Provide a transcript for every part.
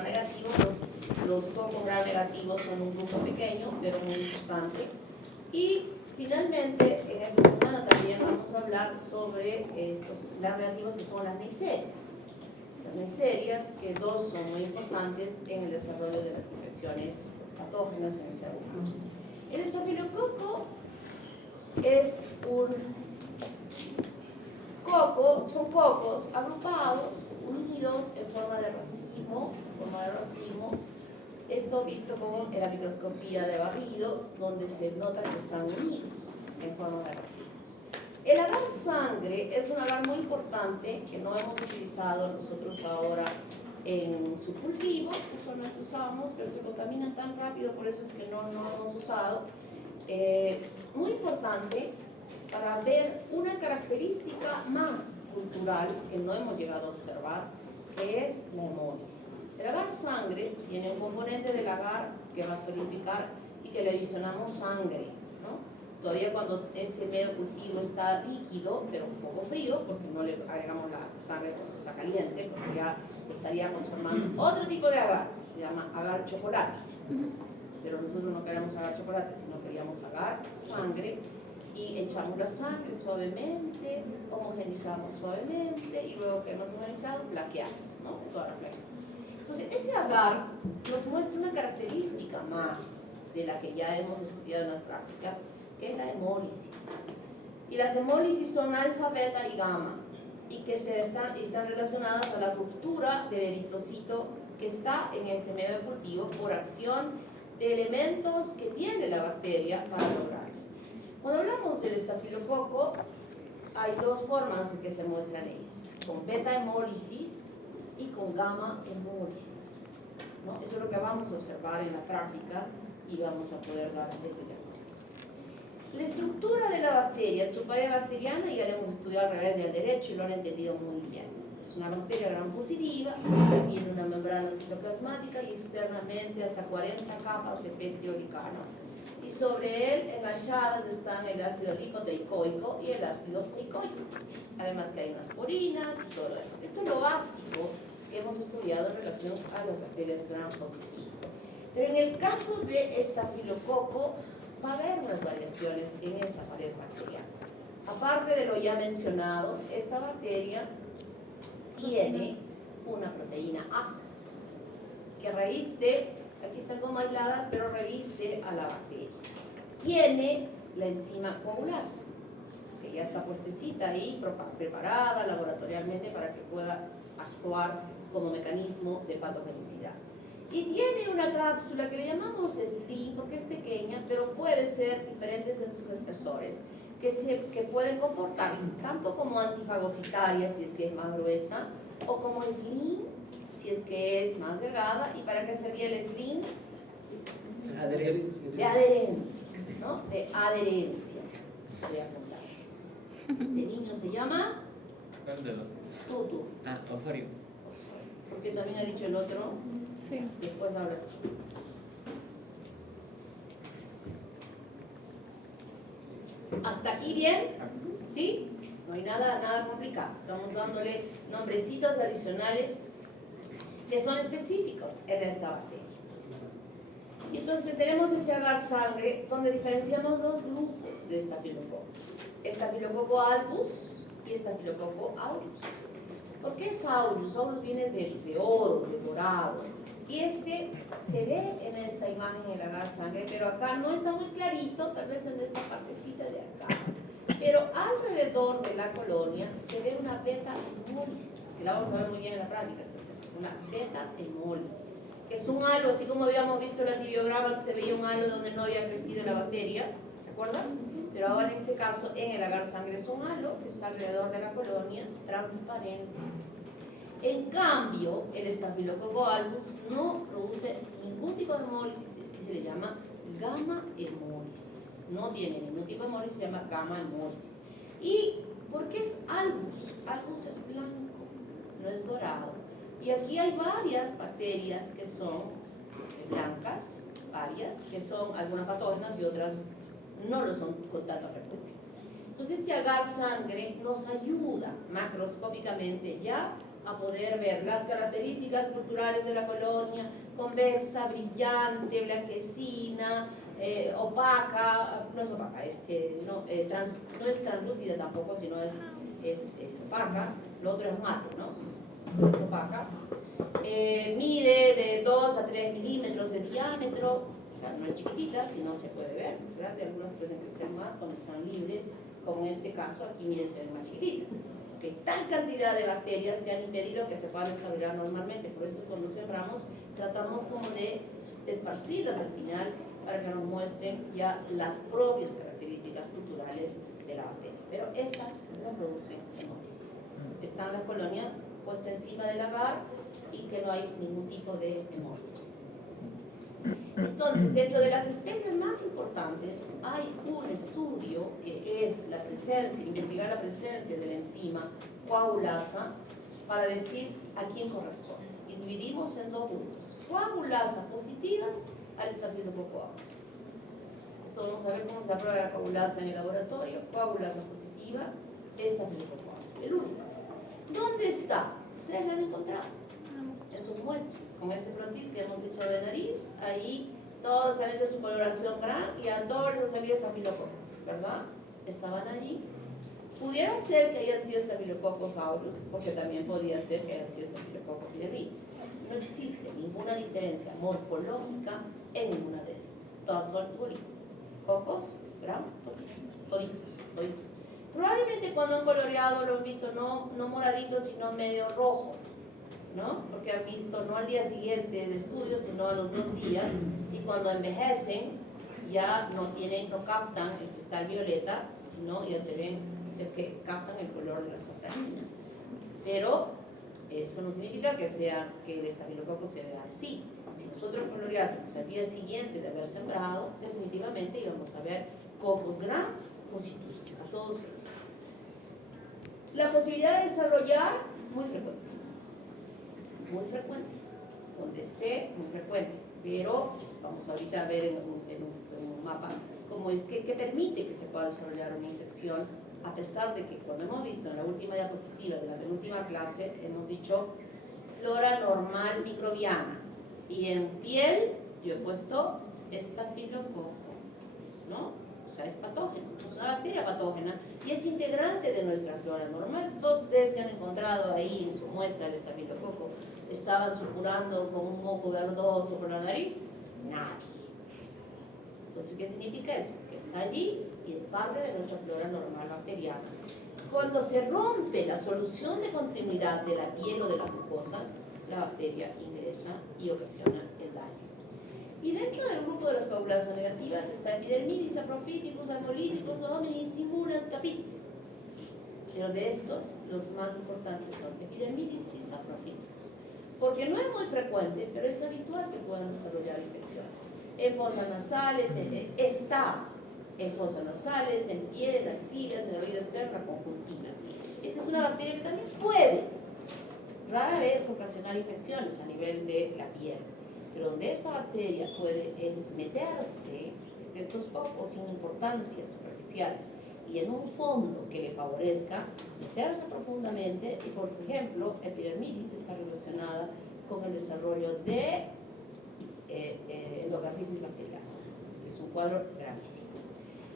gram negativo. Los cocos gram negativos son un grupo pequeño, pero muy importante. Y finalmente, en esta semana también vamos a hablar sobre estos gram negativos que son las neiserias. Las neiserias, que dos son muy importantes en el desarrollo de las infecciones patógenas en el ser humano. El estafilococo es un coco, son cocos agrupados, unidos en forma de racimo, esto visto como en la microscopía de barrido, donde se nota que están unidos en forma de racimos. El agar sangre es un agar muy importante que no hemos utilizado nosotros ahora en su cultivo, usualmente usamos, pero se contaminan tan rápido, por eso es que no hemos usado. Muy importante para ver una característica más cultural que no hemos llegado a observar, que es la hemólisis. El agar sangre tiene un componente del agar que va a solidificar y que le adicionamos sangre, ¿no? Todavía cuando ese medio cultivo está líquido, pero un poco frío, porque no le agregamos la sangre cuando está caliente, porque ya estaríamos formando otro tipo de agar, que se llama agar chocolate. Pero nosotros no queremos agar chocolate, sino queríamos agar sangre, y echamos la sangre suavemente, homogenizamos suavemente, y luego que hemos homogenizado, plaqueamos, ¿no? Todas las plaquetas. Entonces, ese agar nos muestra una característica más de la que ya hemos estudiado en las prácticas, que es la hemólisis. Y las hemólisis son alfa, beta y gamma, y que están relacionadas a la ruptura del eritrocito que está en ese medio de cultivo por acción de elementos que tiene la bacteria para lograr esto. Cuando hablamos del estafilococo, hay dos formas que se muestran ellas, con beta hemólisis y con gamma hemólisis, ¿no? Eso es lo que vamos a observar en la práctica y vamos a poder dar ese diagnóstico. La estructura de la bacteria, en su pared bacteriana, ya la hemos estudiado al revés y al derecho y lo han entendido muy bien. Es una bacteria gram positiva, que tiene una membrana citoplasmática y externamente hasta 40 capas de petriolicano. Y sobre él enganchadas están el ácido lipoteicoico y el ácido teicoico. Además que hay unas porinas y todo lo demás. Esto es lo básico que hemos estudiado en relación a las bacterias gram positivas. Pero en el caso de estafilococo va a haber unas variaciones en esa pared bacteriana. Aparte de lo ya mencionado, esta bacteria tiene una proteína A que reviste, aquí están como aisladas, pero reviste a la bacteria. Tiene la enzima coagulasa, que ya está puestecita ahí, preparada laboratorialmente para que pueda actuar como mecanismo de patogenicidad. Y tiene una cápsula que le llamamos slim porque es pequeña, pero puede ser diferentes en sus espesores, que pueden comportarse tanto como antifagocitaria si es que es más gruesa, o como slim si es que es más delgada. ¿Y para qué servía el slim? De adherencia, ¿no? De adherencia. Voy a apuntar. Este niño se llama Tutu. Osorio. Porque también ha dicho el otro. Sí. Después hablas tú. ¿Hasta aquí bien? ¿Sí? No hay nada complicado. Estamos dándole nombrecitos adicionales que son específicos en esta bacteria. Y entonces tenemos ese agar sangre donde diferenciamos dos grupos de estafilococos. Estafilococo albus y estafilococo aureus. ¿Por qué es aureus? Aureus viene de oro, de dorado. Y este se ve en esta imagen en el agar sangre, pero acá no está muy clarito, tal vez en esta partecita de acá. Pero alrededor de la colonia se ve una beta hemólisis, que la vamos a ver muy bien en la práctica, una beta hemólisis, que es un halo, así como habíamos visto en el antibiograma que se veía un halo donde no había crecido la bacteria, ¿se acuerdan? Pero ahora en este caso, en el agar sangre es un halo que está alrededor de la colonia, transparente. En cambio, el estafilococo albus no produce ningún tipo de hemólisis y se le llama gamma hemólisis. No tiene ningún tipo de hemólisis, se llama gamma hemólisis. ¿Y por qué es albus? Albus es blanco, no es dorado. Y aquí hay varias bacterias que son blancas, varias, que son algunas patógenas y otras no lo son con tanta frecuencia. Entonces este agar sangre nos ayuda macroscópicamente ya a poder ver las características culturales de la colonia: convexa, brillante, blanquecina, opaca, no es opaca, no es translúcida tampoco, sino es opaca. Lo otro es mate, ¿no? Es opaca. Mide de 2 a 3 milímetros de diámetro, o sea, no es chiquitita, sino se puede ver, es grande. Algunas pueden crecer más cuando están libres, como en este caso. Aquí miren, se ven más chiquititas. Que tal cantidad de bacterias que han impedido que se puedan desarrollar normalmente. Por eso, cuando sembramos, tratamos como de esparcirlas al final para que nos muestren ya las propias características culturales de la bacteria. Pero estas no producen hemólisis. Está en la colonia puesta encima del agar y que no hay ningún tipo de hemólisis. Entonces, dentro de las especies más importantes hay un estudio que es la presencia, investigar la presencia de la enzima coagulasa para decir a quién corresponde. Y dividimos en dos grupos: coagulasas positivas al Staphylococcus aureus. Esto vamos a ver cómo se aprueba la coagulasa en el laboratorio. Coagulasa positiva, Staphylococcus aureus, el único. ¿Dónde está? Ustedes lo han encontrado en sus muestras, con ese frontis que hemos hecho de nariz. Ahí todos salen de su coloración gran y a todos les salía Staphylococcus, ¿verdad? Estaban allí. Pudiera ser que hayan sido Staphylococcus aureus, porque también podía ser que haya sido Staphylococcus epidermidis. No existe ninguna diferencia morfológica en ninguna de estas. Todas son igualitas. Cocos, gram, positivos, toditos. Probablemente cuando han coloreado lo han visto no moradito, sino medio rojo, ¿no? Porque han visto no al día siguiente de estudio, sino a los 2 días, y cuando envejecen ya no captan el cristal violeta, sino ya se ven que captan el color de la safranina. Pero eso no significa que el estafilococo se vea así. Si nosotros coloreásemos al día siguiente de haber sembrado, definitivamente íbamos a ver cocos gram positivos a todos ellos. La posibilidad de desarrollar, muy frecuente, donde esté, muy frecuente, pero vamos ahorita a ver en un mapa cómo es que permite que se pueda desarrollar una infección, a pesar de que, cuando hemos visto en la última diapositiva de la penúltima clase, hemos dicho flora normal microbiana, y en piel yo he puesto estafilococo, ¿no? O sea, es patógeno, es una bacteria patógena y es integrante de nuestra flora normal. 2 veces que han encontrado ahí en su muestra el estafilococo estaban supurando con un moco verdoso por la nariz. Nadie. Entonces, ¿qué significa eso? Que está allí y es parte de nuestra flora normal bacteriana. Cuando se rompe la solución de continuidad de la piel o de las mucosas, la bacteria ingresa y ocasiona el daño. Y dentro del grupo de las coagulaciones negativas está Epidermidis, Saprophyticus, Arbolyticus, Hominis, Immunas, Capitis. Pero de estos, los más importantes son Epidermidis y Saprophyticus. Porque no es muy frecuente, pero es habitual que puedan desarrollar infecciones. En fosas nasales, está en fosas nasales, en piel, en axilas, en la oído externo, la conjuntiva. Esta es una bacteria que también puede, rara vez, ocasionar infecciones a nivel de la piel. Pero donde esta bacteria puede es meterse, estos focos sin importancia, superficiales, y en un fondo que le favorezca, meterse profundamente. Y, por ejemplo, epidermidis está relacionada con el desarrollo de endocarditis bacteriana, que es un cuadro gravísimo.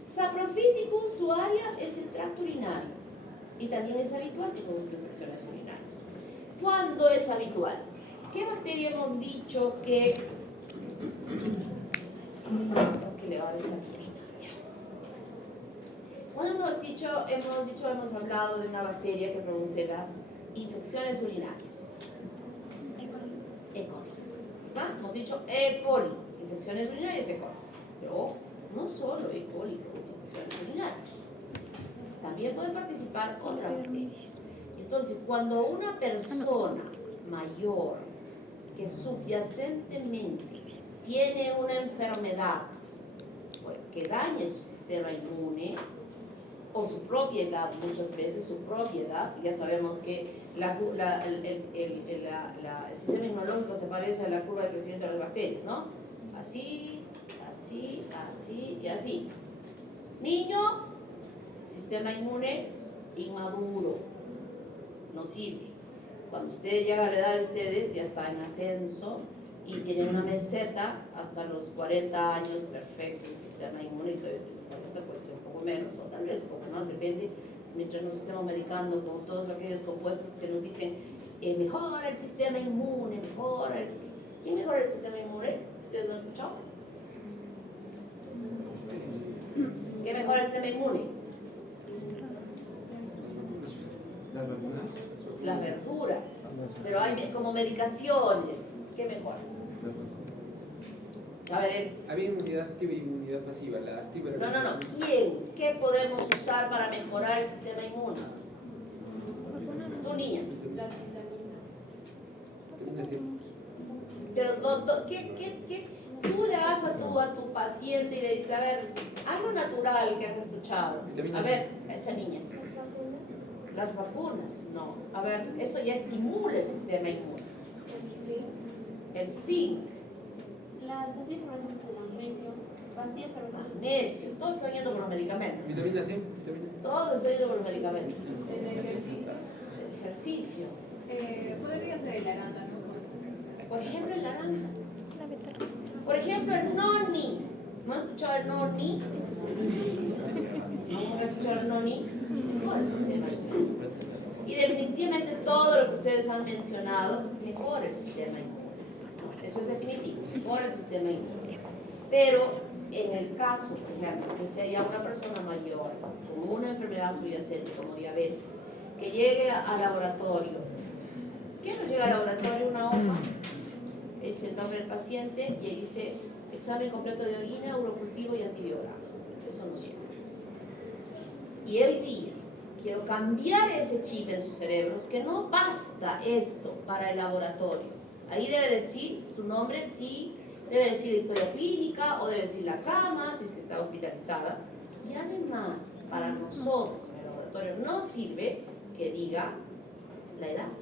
Saprophyticus, su área es el tracto urinario, y también es habitual que produzca infecciones urinarias. ¿Cuándo es habitual? ¿Qué bacteria hemos dicho que le va a dar esta urinaria? Cuando hemos hablado de una bacteria que produce las infecciones urinarias. E. coli. ¿Verdad? Hemos dicho E. coli, infecciones urinarias E. coli. Pero ojo, no solo E. coli produce infecciones urinarias. También pueden participar otras bacterias. Entonces, cuando una persona mayor que subyacentemente tiene una enfermedad que dañe su sistema inmune, o su propia edad, muchas veces su propia edad, ya sabemos que el sistema inmunológico se parece a la curva de crecimiento de las bacterias, ¿no? Así, así, así y así. Niño, sistema inmune inmaduro, no sirve. Cuando ustedes llegan a la edad de ustedes, ya está en ascenso y tienen una meseta hasta los 40 años, perfecto, el sistema inmune, y todo esto, 40 puede ser un poco menos o tal vez un poco más, depende, mientras nos estemos medicando con todos aquellos compuestos que nos dicen mejora el sistema inmune, mejora el... ¿Quién mejora el sistema inmune? ¿Ustedes han escuchado? ¿Qué mejora el sistema inmune? Las verduras, pero hay como medicaciones. ¿Qué mejora? A ver, había inmunidad activa y inmunidad pasiva. La activa era no. ¿Quién? ¿Qué podemos usar para mejorar el sistema inmune? Tu niña. Las vitaminas. Pero ¿qué tú le das a tu paciente y le dices, a ver, algo natural que has escuchado? A ver, esa niña. Las vacunas, no. A ver, eso ya estimula el sistema inmune. El zinc. Las pastillas fluorescentes de magnesio. Pastillas fluorescentes. Magnesio. Todos están yendo por los medicamentos. Vitamina C. Todos están yendo por los medicamentos. El ejercicio. El ejercicio. Podría ser el arándano. Por ejemplo, el naranja. Por ejemplo, el noni. ¿No has escuchado el noni? ¿No has escuchado el noni? Mejora el sistema inmune. Y definitivamente todo lo que ustedes han mencionado mejora el sistema inmune. Eso es definitivo, mejora el sistema inmune. Pero en el caso, por ejemplo, que sea ya una persona mayor con una enfermedad subyacente como diabetes, que llegue al laboratorio, ¿qué nos llega al laboratorio? Una hoja, es el nombre del paciente y ahí dice examen completo de orina, urocultivo y antibiograma. Eso nos llega. Y hoy día quiero cambiar ese chip en sus cerebros, que no basta esto para el laboratorio. Ahí debe decir su nombre, sí, debe decir la historia clínica o debe decir la cama, si es que está hospitalizada. Y además, para nosotros en el laboratorio no sirve que diga la edad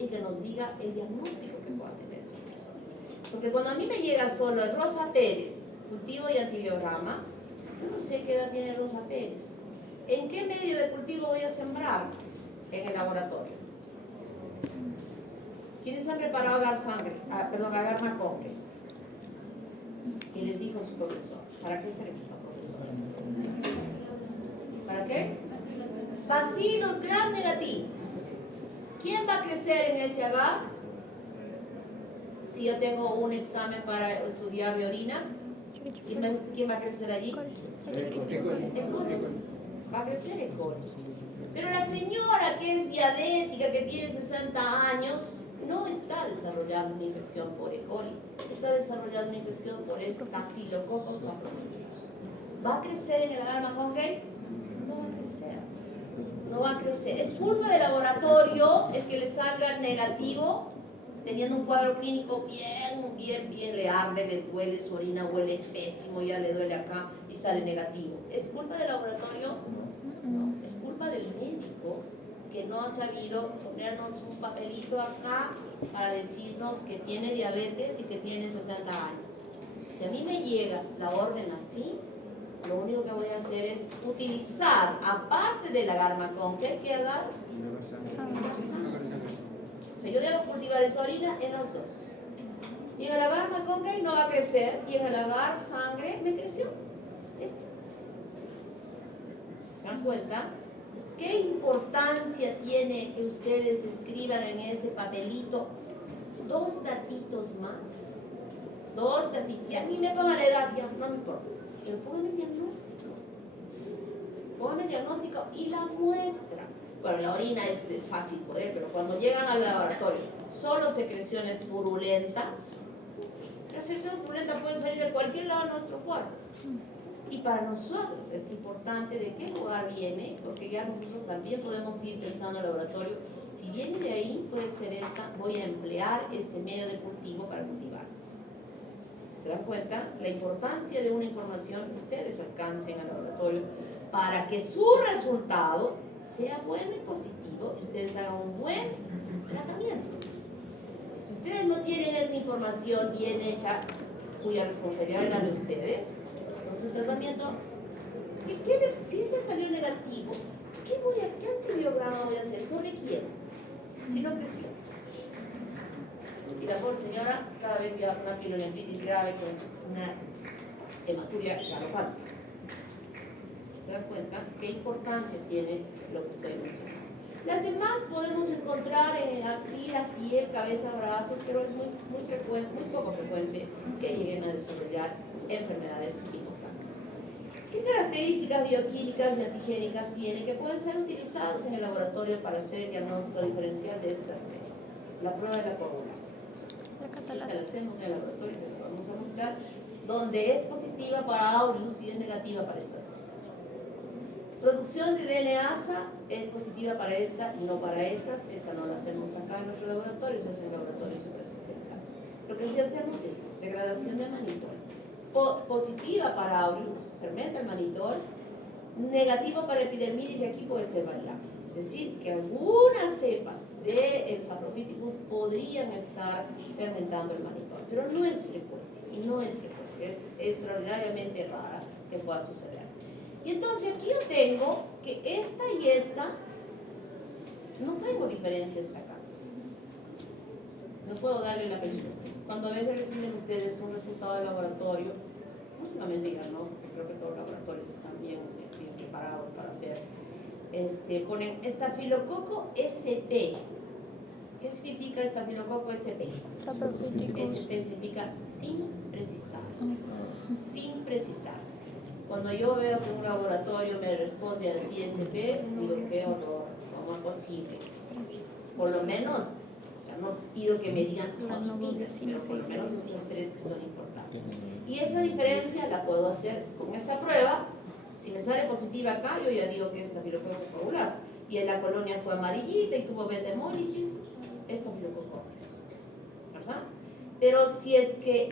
y que nos diga el diagnóstico que pueda tener esa persona. Porque cuando a mí me llega solo el Rosa Pérez, cultivo y antibiograma, yo no sé qué edad tiene Rosa Pérez. ¿En qué medio de cultivo voy a sembrar? En el laboratorio. ¿Quiénes han preparado agar sangre? Agar macoque. ¿Qué les dijo su profesor? ¿Para qué servía, profesor? ¿Para qué? Bacilos gram negativos. ¿Quién va a crecer en ese agar? Si yo tengo un examen para estudiar de orina, ¿quién va a crecer allí? Va a crecer E. coli. Pero la señora que es diabética, que tiene 60 años, no está desarrollando una infección por E. coli, está desarrollando una infección por Staphylococcus aureus. ¿Va a crecer en el agar macoque? No va a crecer. No va a crecer. Es culpa del laboratorio el que le salga negativo, teniendo un cuadro clínico bien, le arde, le duele, su orina huele pésimo, ya le duele acá y sale negativo. ¿Es culpa del laboratorio? No, es culpa del médico que no ha sabido ponernos un papelito acá para decirnos que tiene diabetes y que tiene 60 años. Si a mí me llega la orden así, lo único que voy a hacer es utilizar, aparte del agar macoque, ¿qué agar? Agar sangre. O sea, yo debo cultivar esa orina en los dos. Y en el agar macoque no va a crecer, y en el agar sangre me creció. ¿Se dan cuenta? ¿Qué importancia tiene que ustedes escriban en ese papelito 2 datitos más? 2 datitos. Y a mí me pongan la edad, ya no me importa. Pero pónganme el diagnóstico. Pónganme el diagnóstico y la muestra. Bueno, la orina es fácil poder, pero cuando llegan al laboratorio, solo secreciones purulentas. La secreción purulenta puede salir de cualquier lado de nuestro cuerpo. Y para nosotros es importante de qué lugar viene, porque ya nosotros también podemos ir pensando en el laboratorio. Si viene de ahí, puede ser esta, voy a emplear este medio de cultivo para cultivar. ¿Se dan cuenta? La importancia de una información que ustedes alcancen al laboratorio para que su resultado sea bueno y positivo y ustedes hagan un buen tratamiento. Si ustedes no tienen esa información bien hecha, cuya responsabilidad es la de ustedes, entonces el tratamiento, si ese salió negativo, ¿qué antibiograma voy a hacer? ¿Sobre quién? sino creció. Y la pobre señora cada vez lleva una pielonefritis grave con una hematuria galopante. ¿Se dan cuenta qué importancia tiene lo que estoy mencionando? Las demás podemos encontrar en axila, piel, cabeza, brazos, pero es muy poco frecuente que lleguen a desarrollar enfermedades importantes. ¿Qué características bioquímicas y antigénicas tiene que pueden ser utilizadas en el laboratorio para hacer el diagnóstico diferencial de estas tres? La prueba de la coagulación. Esta la hacemos en el laboratorio, se la vamos a mostrar, donde es positiva para aureus y es negativa para estas dos. Producción de DNAsa es positiva para esta, no para estas. Esta no la hacemos acá en nuestro laboratorio, se hace en laboratorios superespecializados. Lo que sí hacemos es degradación de manitol. Positiva para aureus, fermenta el manitol. Negativo para epidermidis, y aquí puede ser variable. Es decir, que algunas cepas del Saprophyticus podrían estar fermentando el manitol, pero no es frecuente, es extraordinariamente rara que pueda suceder. Y entonces aquí yo tengo que esta y esta, no tengo diferencia hasta acá. No puedo darle el apellido. Cuando a veces reciben ustedes un resultado de laboratorio, últimamente ya no, porque creo que todos los laboratorios están bien preparados para hacer, ponen estafilococo SP. ¿Qué significa estafilococo SP? SP significa sin precisar. Sin precisar. Cuando yo veo que un laboratorio me responde así SP, digo, qué horror, ¿cómo es posible? Por lo menos, o sea, no pido que me digan toditas, pero por lo menos estas tres que son importantes. Y esa diferencia la puedo hacer con esta prueba. Si me sale positiva acá, yo ya digo que es estafilococcus coagulase. Y en la colonia fue amarillita y tuvo beta hemólisis, estafilococcus aureus, ¿verdad? Pero si es que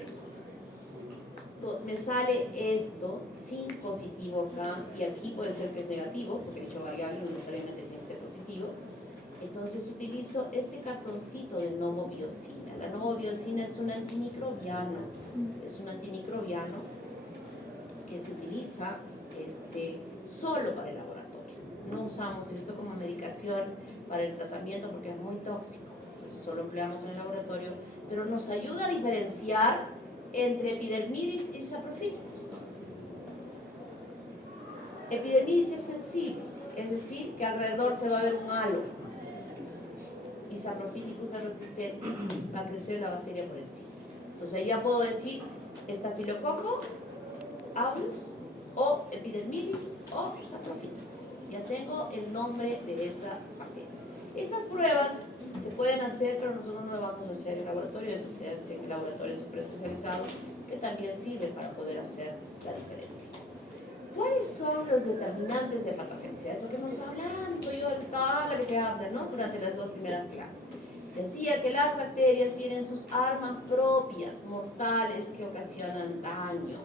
me sale esto sin positivo acá, y aquí puede ser que es negativo, porque he dicho variable, no necesariamente tiene que ser positivo, entonces utilizo este cartoncito de nomobiosina. La nomobiosina es un antimicrobiano, que se utiliza solo para el laboratorio. No usamos esto como medicación para el tratamiento porque es muy tóxico, por eso solo empleamos en el laboratorio, pero nos ayuda a diferenciar entre epidermidis y Saprophyticus. Epidermidis es sensible, es decir, que alrededor se va a ver un halo, y Saprophyticus es resistente, va a crecer la bacteria por encima. Entonces ahí ya puedo decir estafilococo aureus, o epidermidis, o Saprophyticus. Ya tengo el nombre de esa bacteria. Estas pruebas se pueden hacer, pero nosotros no las vamos a hacer en el laboratorio, eso se hace en laboratorios super especializados, que también sirven para poder hacer la diferencia. ¿Cuáles son los determinantes de patogenicidad? Es lo que hemos estado hablando, yo estaba hablando, ¿no? Durante las dos primeras clases. Decía que las bacterias tienen sus armas propias, mortales, que ocasionan daño,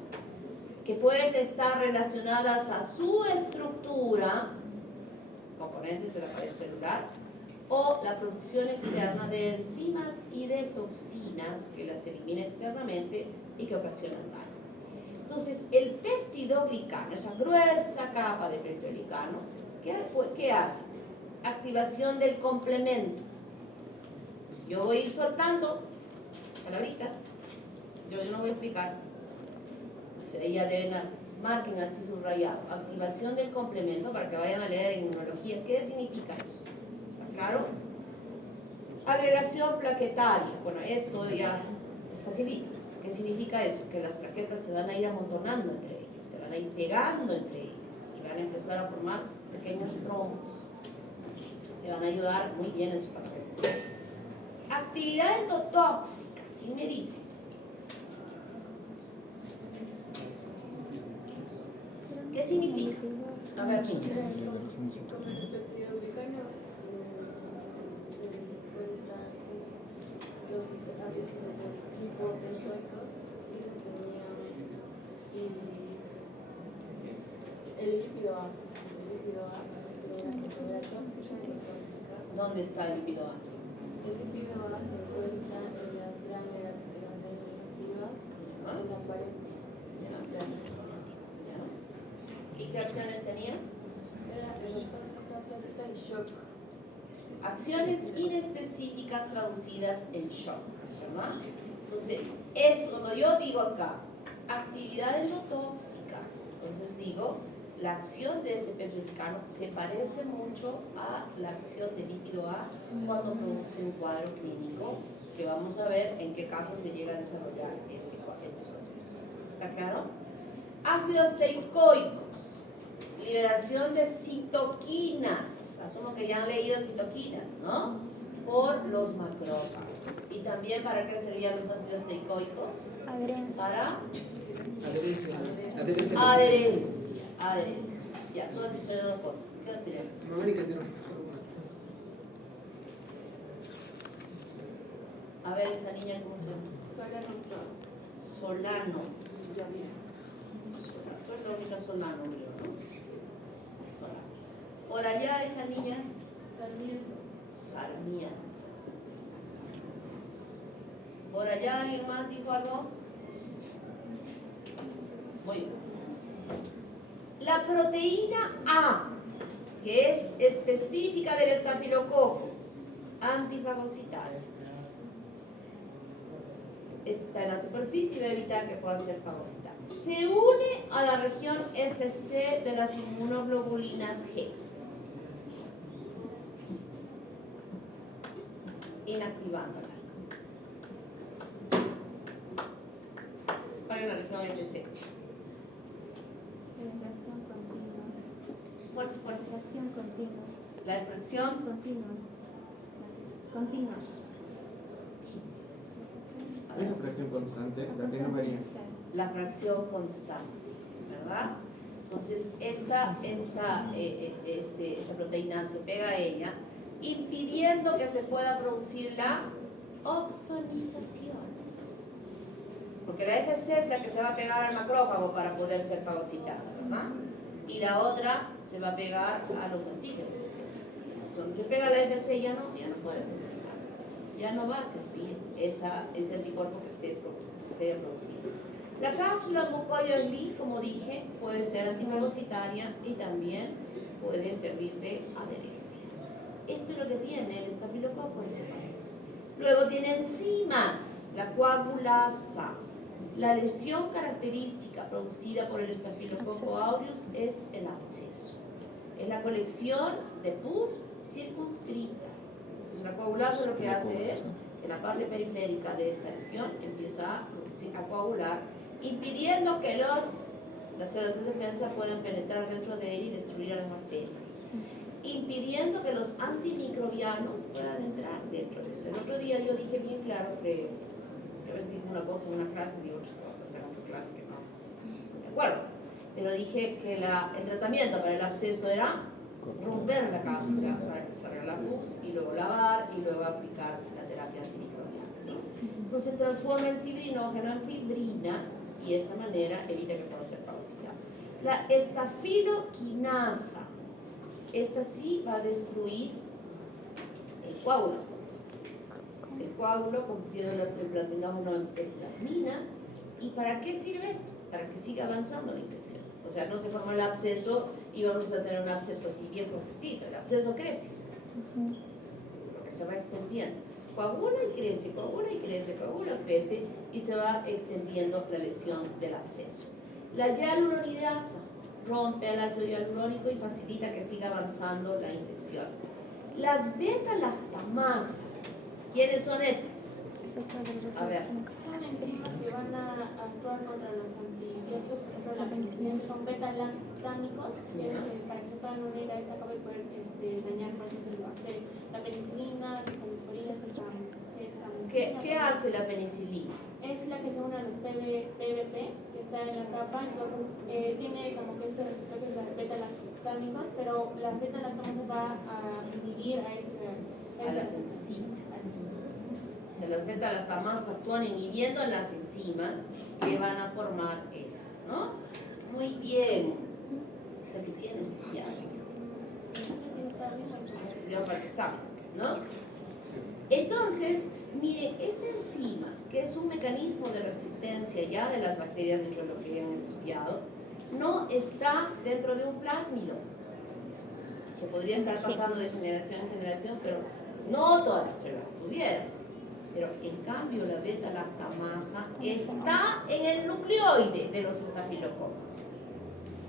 que pueden estar relacionadas a su estructura, componentes de la pared celular, o la producción externa de enzimas y de toxinas que las elimina externamente y que ocasionan daño. Entonces, el peptidoglicano, esa gruesa capa de peptidoglicano, ¿qué hace? Activación del complemento. Yo voy a ir soltando palabritas, yo no voy a explicar. Entonces, ahí ya deben marquen así subrayado. Activación del complemento para que vayan a leer en inmunología. ¿Qué significa eso? Claro. Agregación plaquetaria. Bueno, esto ya es facilito. ¿Qué significa eso? Que las plaquetas se van a ir amontonando entre ellas, se van a ir pegando entre ellas y van a empezar a formar pequeños trombos. Le van a ayudar muy bien en su patología. Actividad endotóxica. ¿Quién me dice? ¿Qué significa? A ver, ¿quién? El lípido A tiene una propiedad tóxica y tóxica. ¿Dónde está el lípido A? El lípido A se encuentra en las gránulas negativas en la pared externa. ¿Y qué acciones tenía? Era tóxica y shock. acciones inespecíficas traducidas en shock, ¿verdad? Entonces, es cuando yo digo acá, actividad endotóxica, entonces digo, la acción de este pez mexicano se parece mucho a la acción de lípido A cuando produce un cuadro clínico, que vamos a ver en qué caso se llega a desarrollar este proceso. ¿Está claro? Ácidos teicoicos, liberación de citoquinas, asumo que ya han leído citoquinas, ¿no? Por los macrófagos. ¿Y también para qué servían los ácidos teicoicos? Para Adherencia. adherencia. Ya, tú has dicho dos cosas. ¿Qué tenemos? Mónica, tiene A ver, esta niña, ¿cómo se llama? Solano. Tú eres la única Solano, creo, ¿no? Solano. Por allá, esa niña. Sarmiento. Por allá, ¿alguien más dijo algo? Muy bien. La proteína A, que es específica del estafilococo, antifagocitaria. Está en la superficie y va a evitar que pueda ser fagocitada. Se une a la región FC de las inmunoglobulinas G, inactivándola. ¿Cuál es la región FC? Fuerte, fuerte. La infracción Continua. una fracción constante, la tengo María. la fracción constante, ¿verdad? Entonces, esta proteína se pega a ella, impidiendo que se pueda producir la opsonización. Porque la FC es la que se va a pegar al macrófago para poder ser fagocitada, ¿verdad? Y la otra se va a pegar a los antígenos específicos. Cuando se pega la FC ya no puede funcionar. Ya no va a servir ese anticuerpo que se haya producido. La cápsula mucoide, como dije, puede ser antifagocitaria y también puede servir de adherencia. Esto es lo que tiene el estafilococo encefalitis. Luego tiene enzimas, la coagulasa. La lesión característica producida por el estafilococo aureus es el absceso. Es la colección de pus circunscrita. Entonces, la coagulasa lo que hace es, en la parte periférica de esta lesión, empieza a coagular, impidiendo que las células de defensa puedan penetrar dentro de él y destruir a las bacterias. Impidiendo que los antimicrobianos puedan entrar dentro de eso. El otro día yo dije bien claro, creo, a veces digo una cosa en una clase, digo otra cosa en otra clase que no me acuerdo. Pero dije que el tratamiento para el absceso era romper la cápsula para que salga la pus y luego lavar y luego aplicar la terapia antimicrobiana, ¿no? Entonces transforma el fibrinógeno en fibrina y de esa manera evita que pueda ser fagocitada. La estafiloquinasa, esta sí va a destruir el coágulo. El coágulo contiene el plasminógeno en plasmina. ¿Y para qué sirve esto? Para que siga avanzando la infección. O sea, no se forma el absceso y vamos a tener un absceso así bien procesito. El absceso crece, lo que se va extendiendo. Coagula y crece, coagula y crece, coagula y crece y se va extendiendo la lesión del absceso. La hialuronidasa rompe al ácido hialurónico y facilita que siga avanzando la infección. Las beta-lactamasas, ¿quiénes son estas? A ver. Son enzimas que van a actuar contra los antibióticos, por ejemplo, la penicilina, que son beta-lactámicos, que es para que se puedan unir a esta capa y poder dañar partes del bacterio. La penicilina, cefalosporina, cefamicina. ¿Qué hace la penicilina? Es la que se une a los PVP, que está en la capa, entonces tiene como que este receptor que es la beta-lactámicos, pero la beta-lactamasa va a inhibir a las enzimas. O sea, las beta-lactamasas actúan inhibiendo las enzimas que van a formar esto, ¿no? Muy bien. O sea, que sí han estudiado. Estudiado para el examen, ¿no? Entonces, mire, esta enzima, que es un mecanismo de resistencia ya de las bacterias dentro de lo que han estudiado, no está dentro de un plásmido. que podría estar pasando de generación en generación, pero no todas las células tuvieron. Pero en cambio la beta-lactamasa está en el nucleoide de los estafilococos.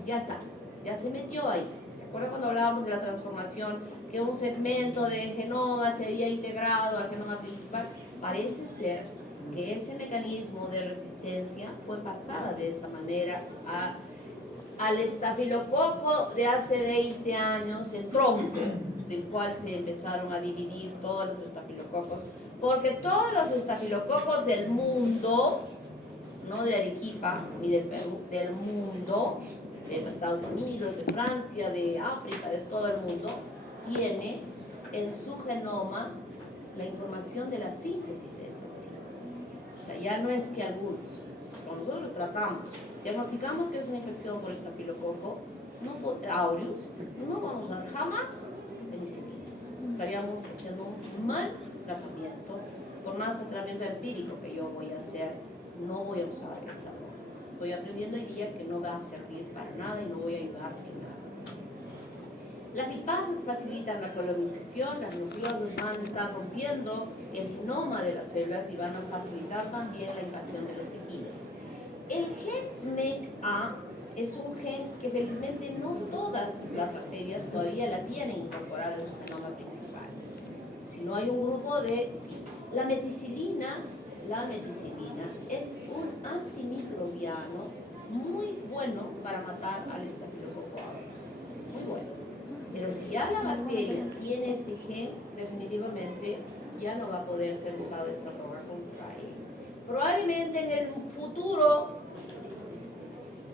Ya está, ya se metió ahí. ¿Se acuerdan cuando hablábamos de la transformación? Que un segmento de genoma se había integrado al genoma principal. Parece ser que ese mecanismo de resistencia fue pasada de esa manera al estafilococo de hace 20 años, el tronco, del cual se empezaron a dividir todos los estafilococos, porque todos los estafilococos del mundo, no de Arequipa ni del Perú, del mundo, de Estados Unidos, de Francia, de África, de todo el mundo, tiene en su genoma la información de la síntesis de esta enzima. O sea, ya no es que algunos, cuando nosotros tratamos, diagnosticamos que es una infección por estafilococo aureus, no vamos a dar jamás penicilina. Estaríamos haciendo un mal tratamiento. Por más tratamiento empírico que yo voy a hacer, no voy a usar esta droga. Estoy aprendiendo hoy día que no va a servir para nada y no voy a ayudar en nada. Las lipases facilitan la colonización, las nucleosas van a estar rompiendo el genoma de las células y van a facilitar también la invasión de los tejidos. El gen MECA es un gen que felizmente no todas las bacterias todavía la tienen incorporada en su genoma principal, sino hay un grupo de... Sí. La meticilina es un antimicrobiano muy bueno para matar al estafilococo aureus, muy bueno. Pero si ya la bacteria tiene este gen, definitivamente ya no va a poder ser usada esta droga contra él. Probablemente en el futuro,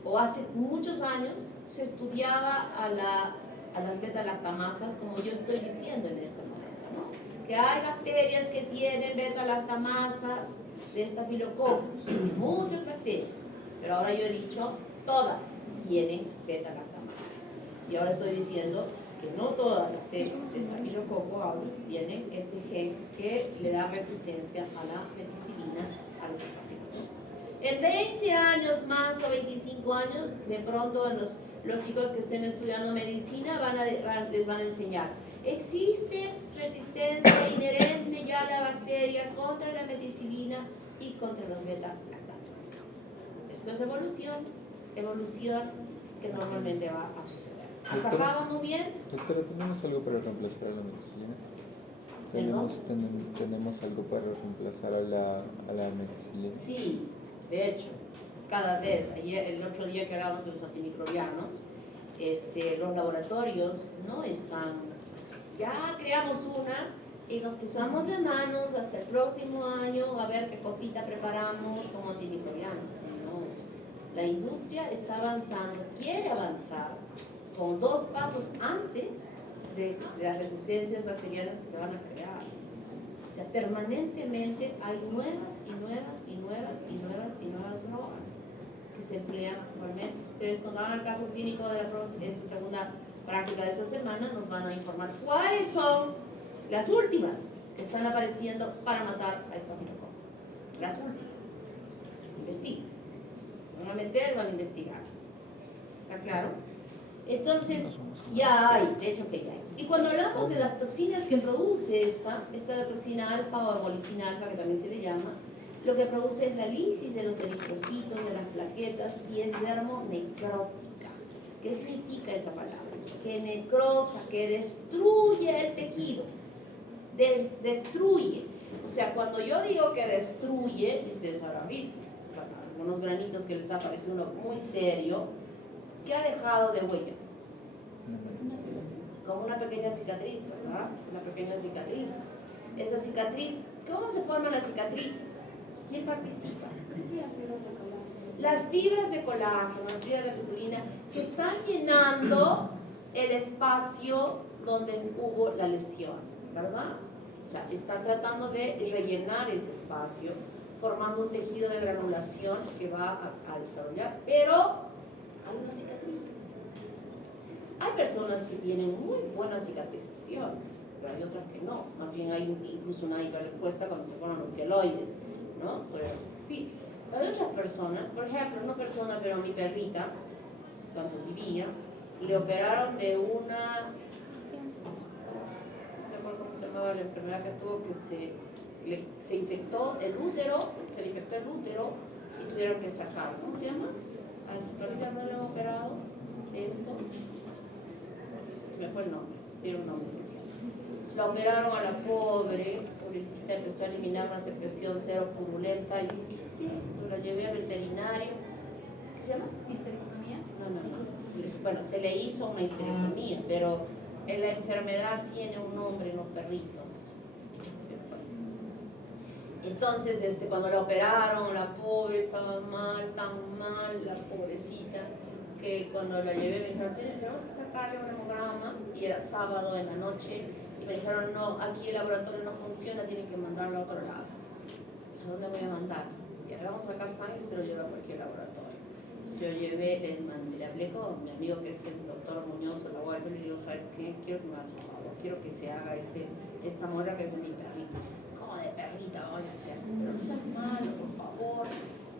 o hace muchos años, se estudiaba a las beta-lactamasas, como yo estoy diciendo en este momento, ¿no? Que hay bacterias que tienen beta-lactamasas de estafilococcus, muchas bacterias, pero ahora yo he dicho, todas tienen beta-lactamasas. Y ahora estoy diciendo que no todas las cepas de estafilococo aureus tienen este gen que le da resistencia a la penicilina a los estafilococos. En 20 años más o 25 años, de pronto los chicos que estén estudiando medicina les van a enseñar. Existe resistencia inherente ya a la bacteria contra la meticilina y contra los beta-lactatos. Esto es evolución que normalmente va a suceder. ¿Hasta acá vamos bien? Doctora, ¿tenemos algo para reemplazar a la meticilina? ¿Tenemos algo para reemplazar a la meticilina? Sí, de hecho, cada vez, el otro día que hablábamos de los antimicrobianos, los laboratorios no están, ya creamos una y nos cruzamos de manos hasta el próximo año a ver qué cosita preparamos como antimicrobiano. No, la industria está avanzando, quiere avanzar con 2 pasos antes de las resistencias bacterianas que se van a crear. O sea, permanentemente hay nuevas drogas que se emplean actualmente. Ustedes cuando hagan el caso clínico de esta segunda práctica de esta semana nos van a informar cuáles son las últimas que están apareciendo para matar a estafilococo. Las últimas. Investiguen. Van a meter, van a investigar. ¿Está claro? Entonces, ya hay, de hecho que ya hay. Y cuando hablamos de las toxinas que produce esta la toxina alfa o arbolicina alfa, que también se le llama, lo que produce es la lisis de los eritrocitos, de las plaquetas, y es dermonecrótica. ¿Qué significa esa palabra? Que necrosa, que destruye el tejido. Destruye. O sea, cuando yo digo que destruye, ustedes habrán visto, algunos granitos que les aparece uno muy serio, ¿qué ha dejado de huella? Como una pequeña cicatriz, ¿verdad? Una pequeña cicatriz. Esa cicatriz, ¿cómo se forman las cicatrices? ¿Quién participa? Las fibras de colágeno, las fibras de fibrina, que están llenando el espacio donde hubo la lesión, ¿verdad? O sea, están tratando de rellenar ese espacio, formando un tejido de granulación que va a desarrollar, pero hay una cicatriz. Hay personas que tienen muy buena cicatrización, pero hay otras que no. Más bien hay incluso una hiperrespuesta cuando se forman los queloides, ¿no? Sobre la superficie. Pero hay otras personas, por ejemplo, una persona, pero mi perrita, cuando vivía, le operaron de una ¿cómo se llamaba la enfermedad que tuvo? Que se infectó el útero, se le infectó el útero y tuvieron que sacarlo. ¿Cómo se llama? ¿A no le han operado esto? Se me fue el nombre, tiene un nombre especial. La operaron a la pobrecita, empezó a eliminar una secreción cero purulenta. Y dije, ¿qué es esto? La llevé al veterinario. ¿Qué se llama? ¿Histerectomía? No. Bueno, se le hizo una histerectomía, pero la enfermedad tiene un nombre en los perritos. Entonces, cuando la operaron, la pobre estaba mal, tan mal, la pobrecita, que cuando la llevé me dijeron, tenemos que sacarle un hemograma, y era sábado en la noche, y me dijeron, no, aquí el laboratorio no funciona, tienen que mandarlo a otro lado. ¿A dónde voy a mandar? Y ahora vamos a sacar sangre y se lo lleva a cualquier laboratorio. Yo llevé, le hablé con mi amigo que es el doctor Muñoz, la Guadalupe, y le digo, ¿sabes qué? Quiero que me hagas un favor, quiero que se haga esta muela que es de mi perrita. ¿Cómo de perrita voy a hacer? Pero no seas malo, por favor,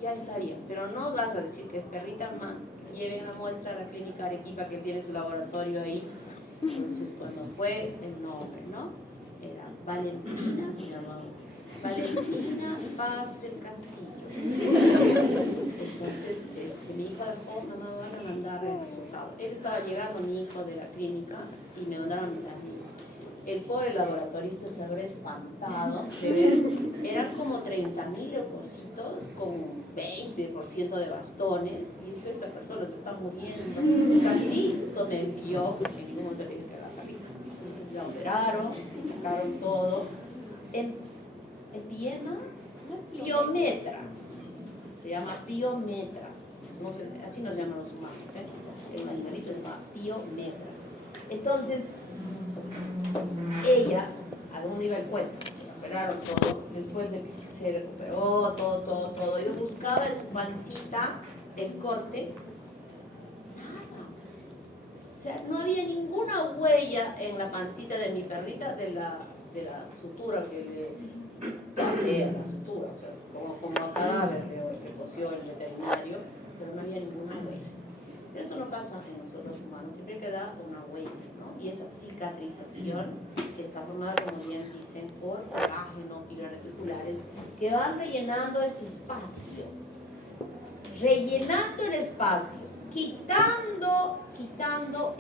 ya está bien. Pero no vas a decir que es perrita, lleven la muestra a la clínica Arequipa, que él tiene su laboratorio ahí. Entonces, cuando fue el nombre, ¿no? Era Valentina, se llamaba Valentina Paz del Castillo. Entonces, mi hija dijo, mamá, van a mandar el resultado. Él estaba llegando, mi hijo, de la clínica, y me mandaron a mi amigo. El pobre laboratorista se habrá espantado de ver, eran como 30.000 leucocitos con 20% de bastones, y dijo, esta persona se está muriendo. Rapidito me envió, porque en ningún momento le dije que era rapidito. Entonces la operaron, le sacaron todo. En Piema, no es Piometra, se llama Piometra, no sé, así nos llaman los humanos, el animalito se llama Piometra. Entonces, ella, ¿a dónde iba el cuento? Operaron todo, después se recuperó todo. Yo buscaba en su pancita el corte, nada. O sea, no había ninguna huella en la pancita de mi perrita de la sutura que le tapé a la sutura, o sea, como cadáver le cosió el veterinario, pero no había ninguna huella. Pero eso no pasa en nosotros humanos, siempre queda una huella, ¿no? Y esa cicatrización que está formada, como bien dicen, por colágeno, fibras reticulares, que van rellenando ese espacio, rellenando el espacio, quitando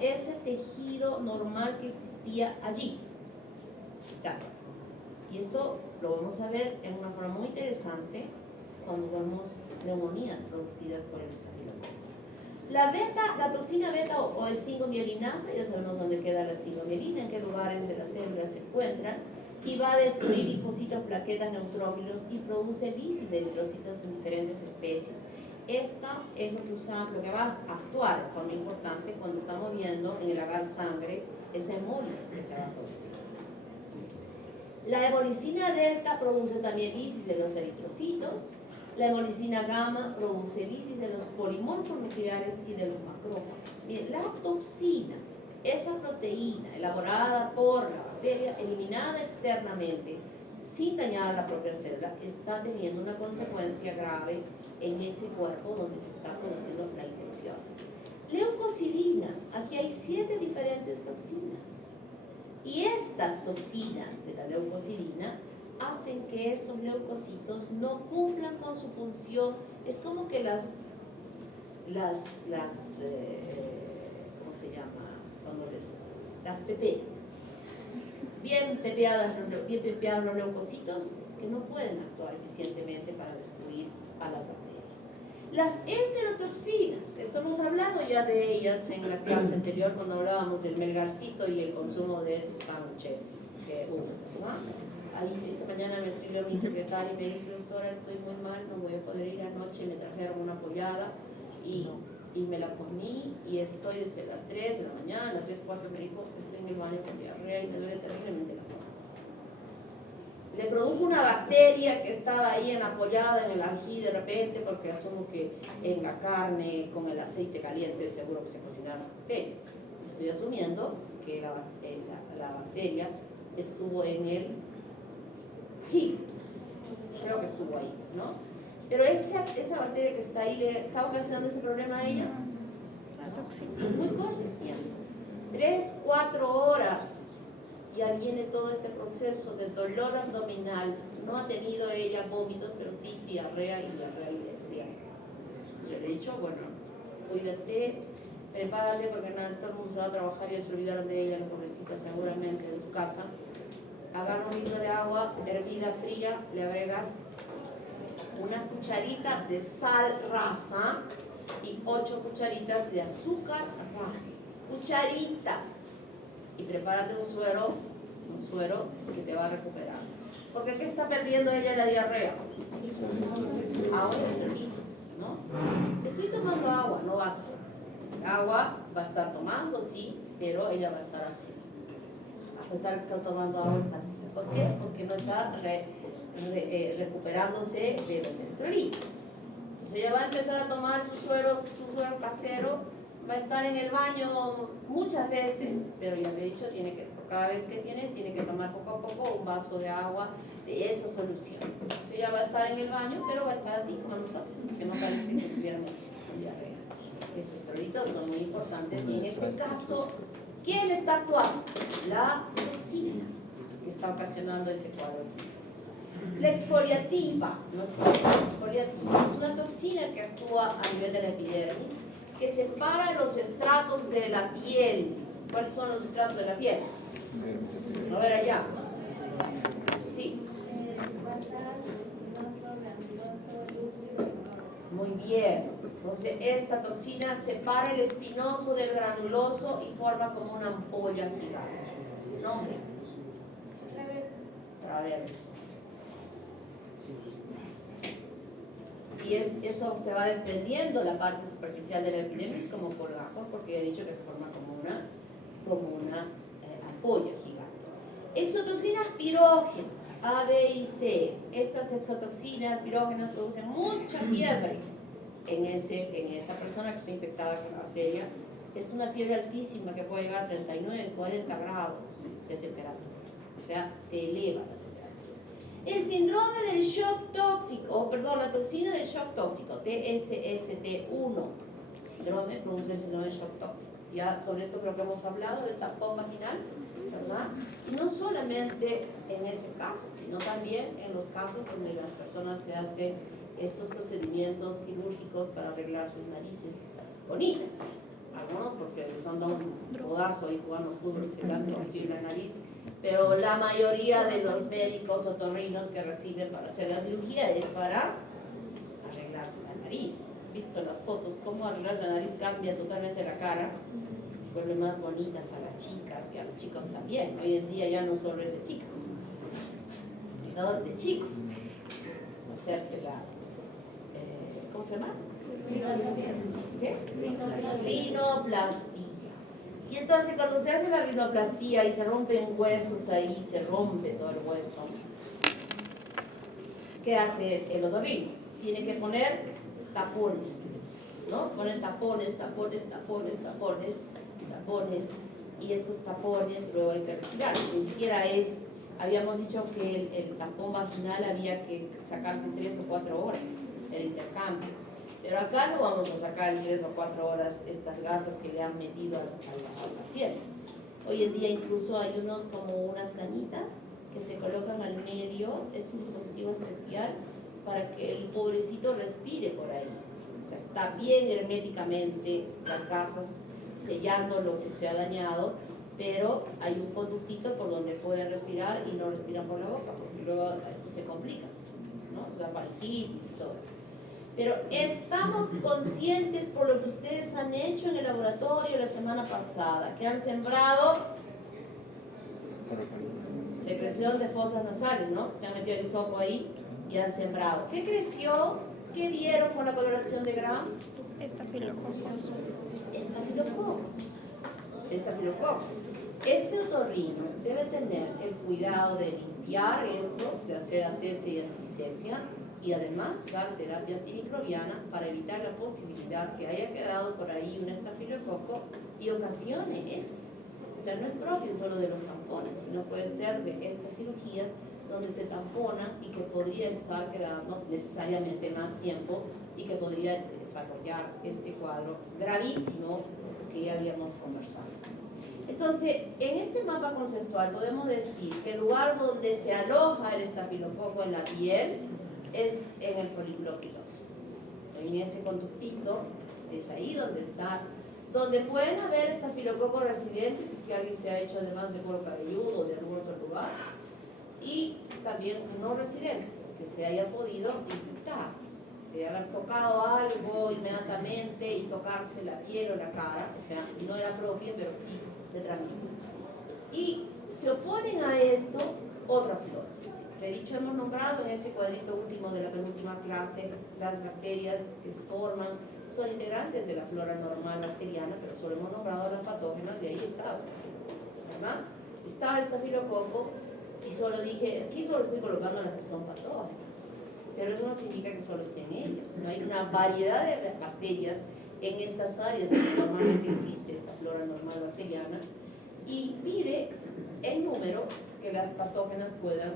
ese tejido normal que existía allí. Quitando. Y esto lo vamos a ver en una forma muy interesante cuando vemos neumonías producidas por el estafilococo. La toxina beta o esfingomielinasa, ya sabemos dónde queda la esfingomielina, en qué lugares de la célula se encuentran, y va a destruir linfocitos, plaquetas, neutrófilos y produce lisis de eritrocitos en diferentes especies. Esta es lo que va a actuar de forma importante cuando estamos viendo en el agar sangre esa hemólisis que se va a producir. La hemolicina delta produce también lisis de los eritrocitos. La hemolicina gamma produce lisis de los polimorfos nucleares y de los macrófagos. Bien, la toxina, esa proteína elaborada por la bacteria, eliminada externamente, sin dañar la propia célula, está teniendo una consecuencia grave en ese cuerpo donde se está produciendo la infección. Leucocidina, aquí hay 7 diferentes toxinas. Y estas toxinas de la leucocidina hacen que esos leucocitos no cumplan con su función. Es como que ¿cómo se llama? Las pepean. Bien pepeados los leucocitos que no pueden actuar eficientemente para destruir a las bacterias. Las enterotoxinas, esto hemos hablado ya de ellas en la clase anterior cuando hablábamos del melgarcito y el consumo de ese sándwich que hubo, ¿no? Ahí esta mañana me escribió mi secretaria y me dice, doctora, estoy muy mal, no voy a poder ir anoche, me trajeron una pollada y me la comí y estoy desde las 3 de la mañana, a las 3, 4 me dijo, estoy en el baño con diarrea y me duele terriblemente la boca. Le produjo una bacteria que estaba ahí apoyada en el ají de repente, porque asumo que en la carne con el aceite caliente seguro que se cocinaron las bacterias. Estoy asumiendo que la bacteria estuvo en el ají, creo que estuvo ahí, ¿no? Pero esa bacteria que está ahí, ¿le está ocasionando este problema a ella? Es muy corto el tiempo, 3, 4 horas. ya viene todo este proceso de dolor abdominal. No ha tenido ella vómitos, pero sí diarrea y diarrea. Entonces le he dicho, bueno, cuídate, prepárate porque no, todo el mundo se va a trabajar y ya se olvidaron de ella, la pobrecita seguramente en su casa. Agarra un litro de agua hervida fría, le agregas una cucharita de sal rasa y 8 cucharitas de azúcar rasas. Cucharitas. Y prepárate un suero que te va a recuperar. Porque ¿qué está perdiendo ella la diarrea? Agua y líquidos, ¿no? Estoy tomando agua, no basta. Agua va a estar tomando, sí, pero ella va a estar así. A pesar de que está tomando agua, está así. ¿Por qué? Porque no está recuperándose de los electrolitos. Entonces ella va a empezar a tomar su suero casero, va a estar en el baño muchas veces, pero ya le he dicho, cada vez que tiene que tomar poco a poco un vaso de agua de esa solución. Entonces ella va a estar en el baño, pero va a estar así como nosotros, que no parece que estuviera con diarrea. Los electrolitos son muy importantes y en este caso, ¿quién está actuando? La toxina que está ocasionando ese cuadro. La exfoliativa, es una toxina que actúa a nivel de la epidermis, que separa los estratos de la piel. ¿Cuáles son los estratos de la piel? A ver allá. Sí. Muy bien. Entonces esta toxina separa el espinoso del granuloso y forma como una ampolla gigante. Nombre. Traverso. Y eso se va desprendiendo la parte superficial de la epidermis como por gajos, porque he dicho que se forma como una ampolla gigante. Exotoxinas pirógenas, A, B y C. Estas exotoxinas pirógenas producen mucha fiebre en esa persona que está infectada con la bacteria. Es una fiebre altísima que puede llegar a 39, 40 grados de temperatura. O sea, se eleva. El síndrome del shock tóxico, la toxina del shock tóxico, TSST1, produce el síndrome del shock tóxico. Ya sobre esto creo que hemos hablado, del tampón vaginal, ¿verdad? Y no solamente en ese caso, sino también en los casos donde las personas se hacen estos procedimientos quirúrgicos para arreglar sus narices bonitas. Algunos porque les han dado un rodazo ahí jugando fútbol y se le han torcido la nariz. Pero la mayoría de los médicos otorrinos que reciben para hacer la cirugía es para arreglarse la nariz. Visto las fotos, cómo arreglar la nariz cambia totalmente la cara, vuelve más bonitas a las chicas y a los chicos también. Hoy en día ya no solo es de chicas, sino de chicos. Hacerse la, ¿cómo se llama? ¿Qué? Rinoplastia. Y entonces cuando se hace la rinoplastia y se rompen huesos ahí, se rompe todo el hueso, ¿qué hace el otorrino? Tiene que poner tapones, ¿no? Ponen tapones, y estos tapones luego hay que retirar. Ni siquiera habíamos dicho que el tampón vaginal había que sacarse en 3 o 4 horas, el intercambio. Pero acá no vamos a sacar en 3 o 4 horas estas gasas que le han metido al paciente. Hoy en día incluso hay como unas cañitas que se colocan al medio, es un dispositivo especial para que el pobrecito respire por ahí. O sea, está bien herméticamente las gasas sellando lo que se ha dañado, pero hay un conductito por donde pueden respirar y no respiran por la boca, porque luego esto se complica, ¿no? La faringitis y todo eso. Pero estamos conscientes por lo que ustedes han hecho en el laboratorio la semana pasada, que han sembrado secreción de fosas nasales, ¿no? Se han metido el hisopo ahí y han sembrado. ¿Qué creció? ¿Qué vieron con la coloración de Gram? Estafilococos. Ese otorrino debe tener el cuidado de limpiar esto, de hacer asepsia y antisepsia, y además dar terapia antimicrobiana para evitar la posibilidad que haya quedado por ahí un estafilococo y ocasione esto. O sea, no es propio solo de los tampones, sino puede ser de estas cirugías donde se tampona y que podría estar quedando necesariamente más tiempo y que podría desarrollar este cuadro gravísimo que ya habíamos conversado. Entonces, en este mapa conceptual podemos decir que el lugar donde se aloja el estafilococo en la piel es en el folículo piloso. En ese conductito es ahí donde está, donde pueden haber estafilococos residentes, si es que alguien se ha hecho además de cuero cabelludo o de algún otro lugar, y también no residentes, que se hayan podido infectar, de haber tocado algo inmediatamente y tocarse la piel o la cara, o sea, no era propia, pero sí de transmisión. Y se oponen a esto otra flora. He dicho, hemos nombrado en ese cuadrito último de la penúltima clase las bacterias que se forman, son integrantes de la flora normal bacteriana, pero solo hemos nombrado las patógenas y ahí estaba estafilococo, ¿verdad? Estaba estafilococo y solo dije, aquí solo estoy colocando las que son patógenas, pero eso no significa que solo estén ellas, no hay una variedad de bacterias en estas áreas donde normalmente existe esta flora normal bacteriana y pide en número que las patógenas puedan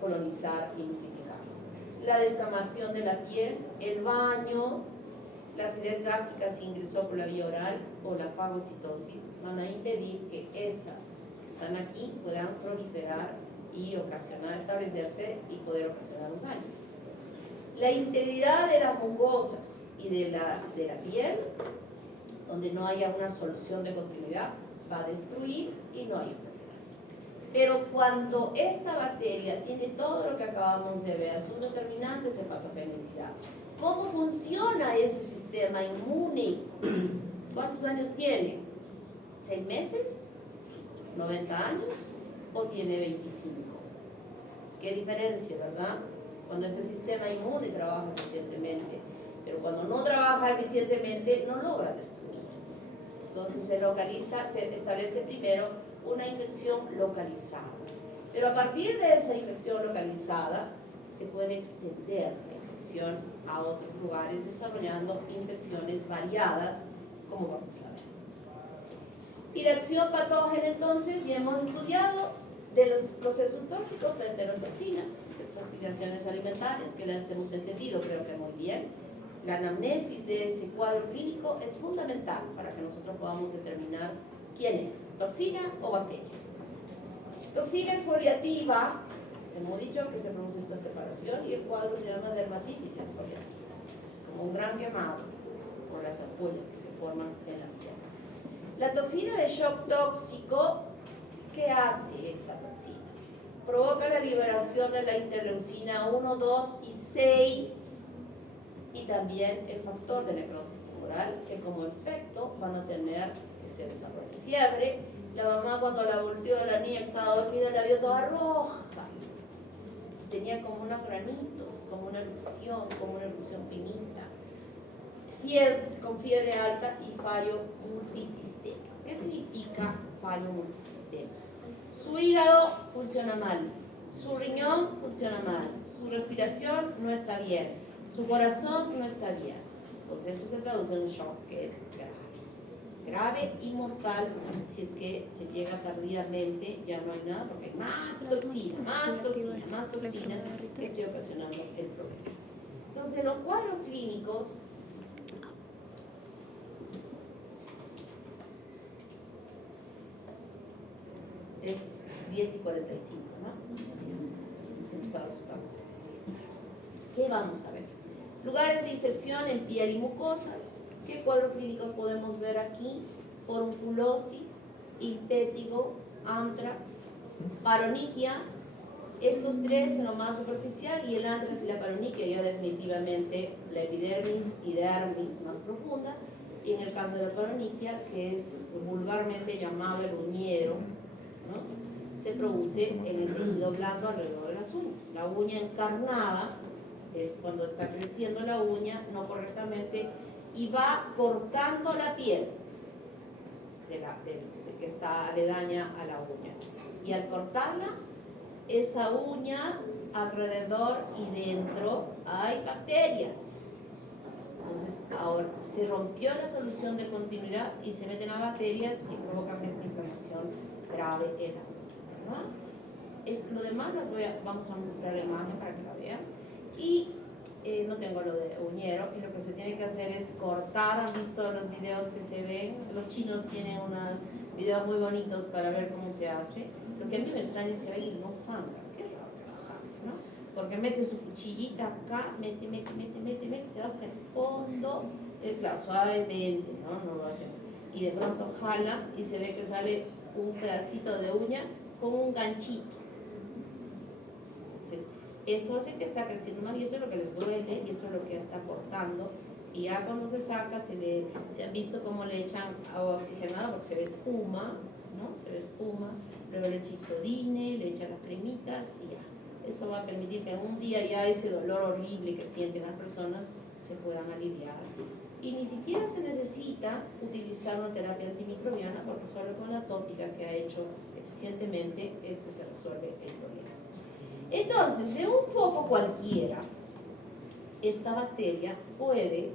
colonizar y multiplicarse. La descamación de la piel, el baño, la acidez gástrica si ingresó por la vía oral o la fagocitosis van a impedir que estas que están aquí puedan proliferar y ocasionar, establecerse y poder ocasionar un daño. La integridad de las mucosas y de la piel, donde no haya una solución de continuidad, va a destruir y no hay enfermedad. Pero cuando esta bacteria tiene todo lo que acabamos de ver, sus determinantes de patogenicidad, ¿cómo funciona ese sistema inmune? ¿Cuántos años tiene? ¿6 meses? ¿90 años? ¿O tiene 25? ¿Qué diferencia, verdad? Cuando ese sistema inmune trabaja eficientemente, pero cuando no trabaja eficientemente no logra destruir. Entonces se establece primero una infección localizada. Pero a partir de esa infección localizada se puede extender la infección a otros lugares desarrollando infecciones variadas, como vamos a ver. Y la acción patógena entonces ya hemos estudiado de los procesos tóxicos de enterotoxina, de toxicaciones alimentarias, que las hemos entendido creo que muy bien. La anamnesis de ese cuadro clínico es fundamental para que nosotros podamos determinar quién es, toxina o bacteria. Toxina exfoliativa, hemos dicho que se produce esta separación y el cuadro se llama dermatitis exfoliativa. Es como un gran quemado por las ampollas que se forman en la piel. La toxina de shock tóxico, ¿qué hace esta toxina? Provoca la liberación de la interleucina 1, 2 y 6 y también el factor de necrosis tumoral, que como efecto van a tener que se desarrolle fiebre. La mamá cuando la volteó, la niña que estaba dormida la vio toda roja, tenía como unos granitos, como una erupción finita, con fiebre alta y fallo multisistémico. ¿Qué significa fallo multisistémico? Su hígado funciona mal, su riñón funciona mal, su respiración no está bien, su corazón no está bien. Entonces eso se traduce en un shock que es grave y mortal. Si es que se llega tardíamente ya no hay nada porque hay más toxina que esté ocasionando el problema. Entonces los cuadros clínicos es 10:45, ¿no? Me estaba asustando. ¿Qué vamos a ver? Lugares de infección en piel y mucosas. ¿Qué cuadros clínicos podemos ver aquí? Forunculosis, impétigo, antrax, paronigia. Estos tres en lo más superficial y el antrax y la paronigia ya definitivamente la epidermis y dermis más profunda. Y en el caso de la paronigia, que es vulgarmente llamado el uñero, ¿no? Se produce en el tejido blando alrededor de las uñas. La uña encarnada es cuando está creciendo la uña no correctamente y va cortando la piel que está aledaña a la uña. Y al cortarla, esa uña alrededor y dentro hay bacterias. Entonces ahora se rompió la solución de continuidad y se meten las bacterias y provocan esta inflamación grave en la uña. Lo demás vamos a mostrar la imagen para que la vean. Y no tengo lo de uñero, y lo que se tiene que hacer es cortar. ¿Han visto los videos que se ven? Los chinos tienen unos videos muy bonitos para ver cómo se hace. Lo que a mí me extraña es que a veces no sangra. Qué raro que no sangra, ¿no? Porque mete su cuchillita acá, mete, se va hasta el fondo, claro, suavemente, ¿no? No lo hacen. Y de pronto jala y se ve que sale un pedacito de uña con un ganchito. Entonces, eso hace que está creciendo más y eso es lo que les duele y eso es lo que está cortando. Y ya cuando se saca, se han visto cómo le echan agua oxigenada porque se ve espuma, ¿no? Se ve espuma, luego le echa isodine, le echan las cremitas y ya. Eso va a permitir que en un día ya ese dolor horrible que sienten las personas se puedan aliviar. Y ni siquiera se necesita utilizar una terapia antimicrobiana porque solo con la tópica que ha hecho eficientemente es que se resuelve el problema. Entonces, de un foco cualquiera, esta bacteria puede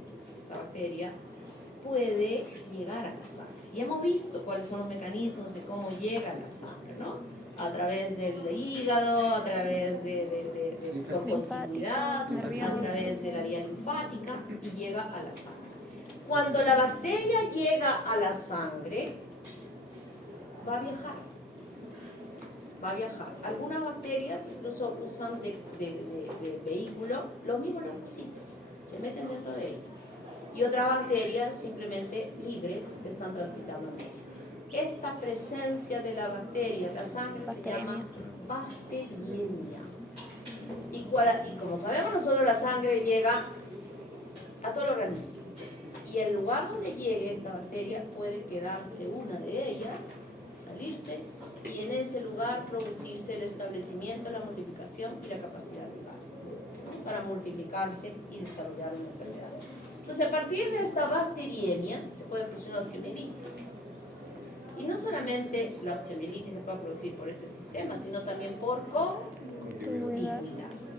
llegar a la sangre. Y hemos visto cuáles son los mecanismos de cómo llega a la sangre, ¿no? A través del hígado, a través de por continuidad, a través de la vía linfática y llega a la sangre. Cuando la bacteria llega a la sangre, va a viajar. Algunas bacterias incluso usan de vehículo los mismos leucocitos, se meten dentro de ellas. Y otras bacterias simplemente libres están transitando en ella. Esta presencia de la bacteria en la sangre se llama bacteriemia. Y como sabemos nosotros, la sangre llega a todo el organismo. Y el lugar donde llegue esta bacteria puede quedarse una de ellas, salirse, y en ese lugar producirse el establecimiento, la multiplicación y la capacidad viral, ¿no? Para multiplicarse y desarrollar una enfermedad. Entonces, a partir de esta bacteriemia se puede producir una osteomielitis. Y no solamente la osteomielitis se puede producir por este sistema, sino también por continuidad.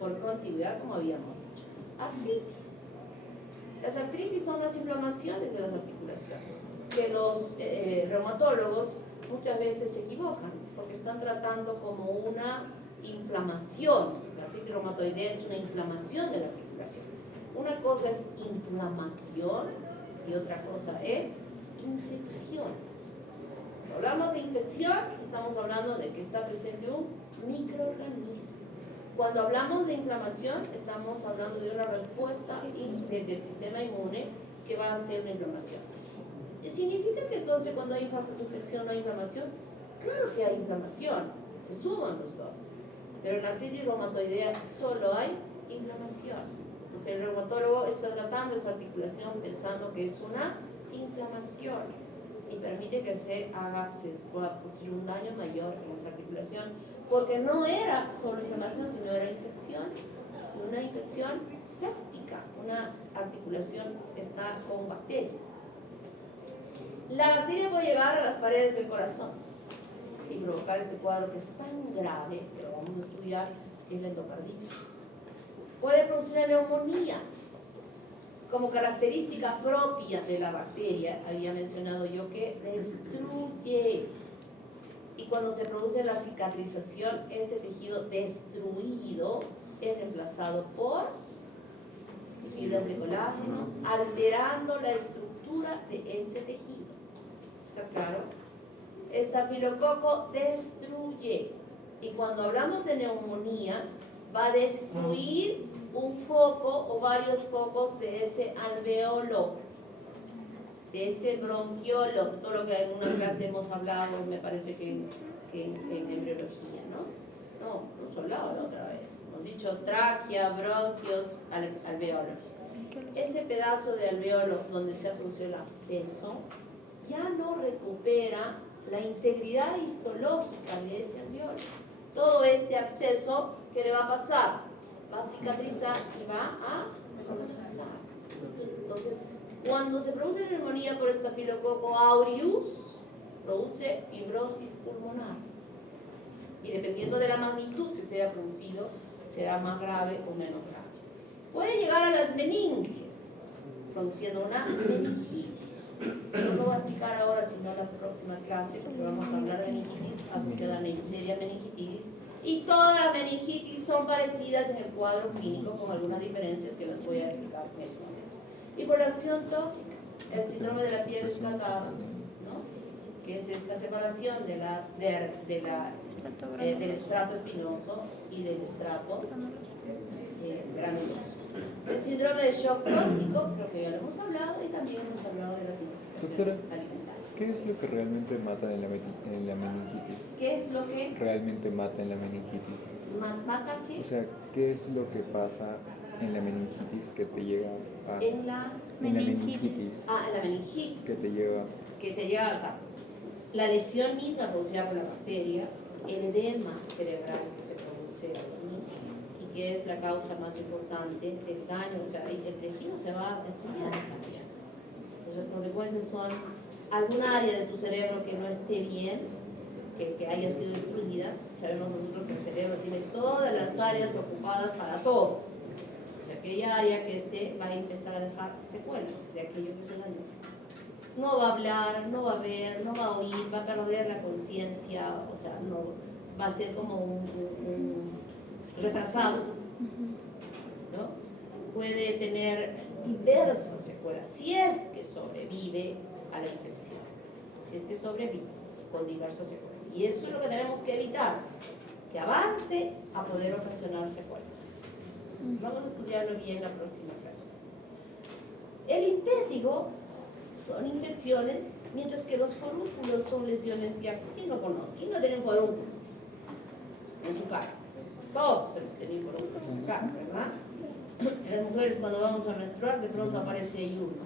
Por continuidad, como habíamos dicho. Artritis. Las artritis son las inflamaciones de las articulaciones, que los reumatólogos muchas veces se equivocan, porque están tratando como una inflamación. La artritis reumatoidea es una inflamación de la articulación. Una cosa es inflamación y otra cosa es infección. Cuando hablamos de infección, estamos hablando de que está presente un microorganismo. Cuando hablamos de inflamación, estamos hablando de una respuesta del sistema inmune que va a hacer una inflamación. ¿Significa que entonces cuando hay infección no hay inflamación? Claro que hay inflamación, se suman los dos. Pero en la artritis reumatoidea solo hay inflamación. Entonces el reumatólogo está tratando esa articulación pensando que es una inflamación y permite que se pueda producir un daño mayor en esa articulación, porque no era solo inflamación, sino era infección, una infección séptica, una articulación que está con bacterias. La bacteria puede llegar a las paredes del corazón y provocar este cuadro que es tan grave, que lo vamos a estudiar, que es la endocarditis. Puede producir una neumonía. Como característica propia de la bacteria, había mencionado yo que destruye. Y cuando se produce la cicatrización, ese tejido destruido es reemplazado por fibras de colágeno, alterando la estructura de ese tejido. ¿Está claro? Estafilococo destruye. Y cuando hablamos de neumonía, va a destruir un foco o varios focos de ese alveolo, de ese bronquiolo, de todo lo que en una clase hemos hablado, me parece que en embriología, ¿no? No, hemos hablado la otra vez. Hemos dicho tráquea, bronquios, alveolos. Ese pedazo de alveolo donde se ha producido el absceso ya no recupera la integridad histológica de ese alveolo. Todo este absceso, ¿qué le va a pasar? Va a cicatrizar y va a colapsar. Entonces, cuando se produce neumonía por Staphylococcus aureus, produce fibrosis pulmonar. Y dependiendo de la magnitud que se haya producido, será más grave o menos grave. Puede llegar a las meninges, produciendo una meningitis. No lo voy a explicar ahora, sino en la próxima clase, porque vamos a hablar de meningitis asociada a Neisseria meningitis, Y todas las meningitis son parecidas en el cuadro clínico, con algunas diferencias que las voy a explicar en este momento. Y por la acción tóxica, el síndrome de la piel escaldada, ¿no? Que es esta separación del estrato espinoso y del estrato granuloso. El síndrome de shock tóxico, creo que ya lo hemos hablado, y también hemos hablado de las intoxicaciones alimentarias. ¿Qué es lo que realmente mata en la meningitis? ¿Qué es lo que ¿Realmente mata en la meningitis? mata qué? O sea, ¿qué es lo que pasa en la meningitis que te llega a... En la meningitis. en la meningitis. Que te lleva... Que te llega acá. La lesión misma producida por la bacteria, el edema cerebral que se produce aquí, y que es la causa más importante del daño, o sea, el tejido se va destruyendo también. Entonces, las consecuencias son algún área de tu cerebro que no esté bien, que haya sido destruida. Sabemos nosotros que el cerebro tiene todas las áreas ocupadas para todo. O sea, aquella área que esté va a empezar a dejar secuelas de aquello que se dañó. No va a hablar, no va a ver, no va a oír, va a perder la conciencia, o sea, no, va a ser como un retrasado, ¿no? Puede tener diversas secuelas, si es que sobrevive a la infección, si es que sobrevive con diversas secuelas. Y eso es lo que tenemos que evitar, que avance a poder ocasionar secuelas. Vamos a estudiarlo bien la próxima clase. El impétigo son infecciones, mientras que los forúnculos son lesiones ya. ¿Quién no conoce? ¿Quién no tiene un forúnculo en su cara? Todos hemos tenido forúnculos en la cara, ¿verdad? En las mujeres, cuando vamos a menstruar, de pronto aparece ahí uno,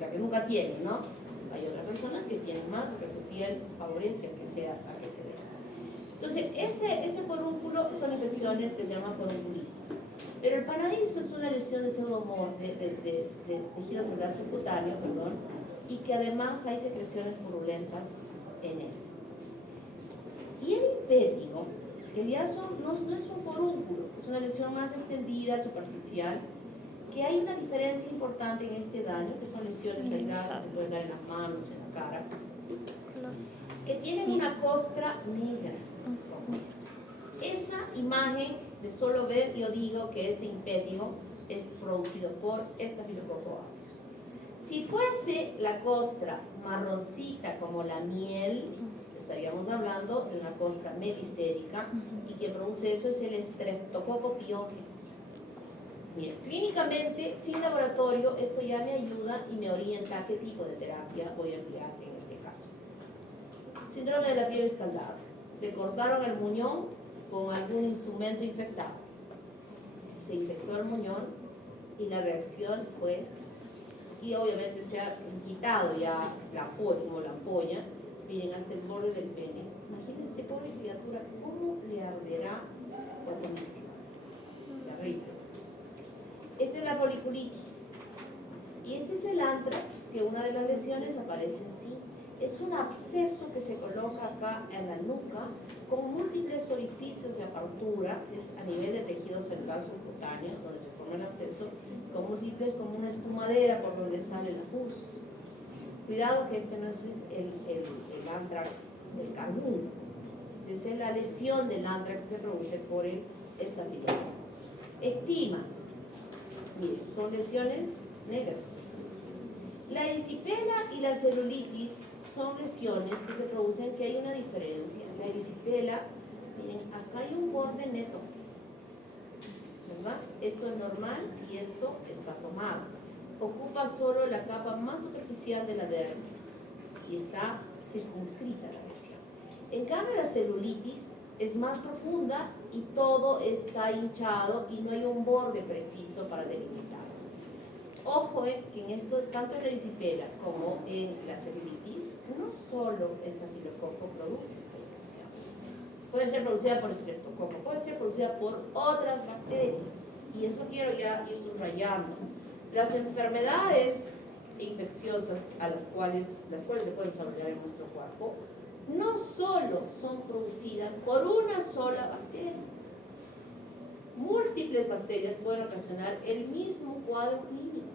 la que nunca tiene, ¿no? Hay otras personas que tienen más porque su piel favorece a que se dé. Entonces, ese forúnculo son infecciones que se llaman forunculitis. Pero el panadizo es una lesión de pseudomorfo, de tejido celular subcutáneo, y que además hay secreciones purulentas en él. Y el impétigo, que ya no es un forúnculo, es una lesión más extendida, superficial, que hay una diferencia importante en este daño, que son lesiones aisladas que se pueden dar en las manos, en la cara, que tienen una costra negra, como esa. Esa imagen de solo ver, yo digo que ese impétigo es producido por Staphylococcus aureus. Si fuese la costra marroncita como la miel, estaríamos hablando de una costra melicérica, y quien produce eso es el Streptococcus pyogenes. Bien, clínicamente, sin laboratorio, esto ya me ayuda y me orienta a qué tipo de terapia voy a emplear en este caso. Síndrome de la piel escaldada. Le cortaron el muñón con algún instrumento infectado. Se infectó el muñón y la reacción fue esta. Y obviamente se ha quitado ya la ampolla, miren, hasta el borde del pene. Imagínense, pobre criatura, cómo le arderá la condición. Terrible. Esta es la foliculitis. Y este es el anthrax, que una de las lesiones aparece así. Es un absceso que se coloca acá en la nuca, con múltiples orificios de apertura, es a nivel de tejido celular subcutáneo, donde se forma el absceso, con múltiples, como una espumadera por donde sale la pus. Cuidado que este no es el anthrax del carbón. Esta es la lesión del anthrax que se produce por el estafilococo. Estima, miren, son lesiones negras. La erisipela y la celulitis son lesiones que se producen, que hay una diferencia. La erisipela, miren, acá hay un borde neto, ¿verdad? Esto es normal y esto está tomado. Ocupa solo la capa más superficial de la dermis y está circunscrita la lesión. En cambio, la celulitis es más profunda y todo está hinchado y no hay un borde preciso para delimitar. Ojo, que en esto, tanto en la erisipela como en la celulitis, no solo estafilococo produce esta infección. Puede ser producida por estreptococo, puede ser producida por otras bacterias. Y eso quiero ya ir subrayando. Las enfermedades infecciosas las cuales se pueden desarrollar en nuestro cuerpo, no solo son producidas por una sola bacteria. Múltiples bacterias pueden ocasionar el mismo cuadro clínico.